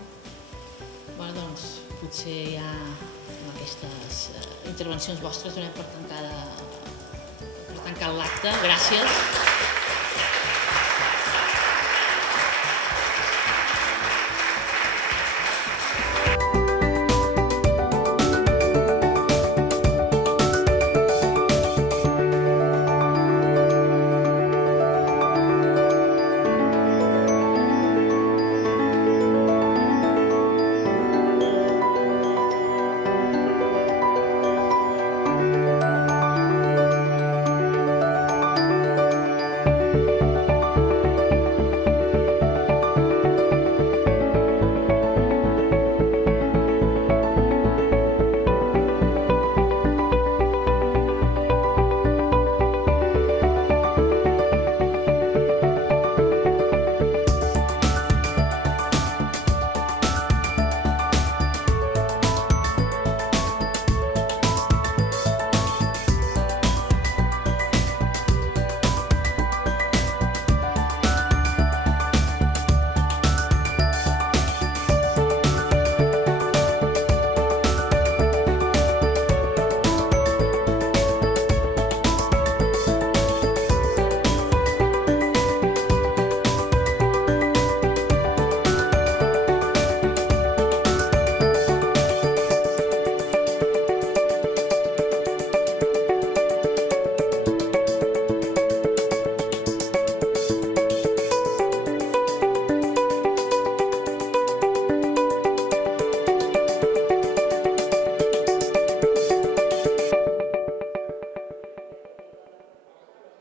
Bé, doncs, potser ja amb aquestes intervencions vostres donem per tancat l'acte. Gràcies.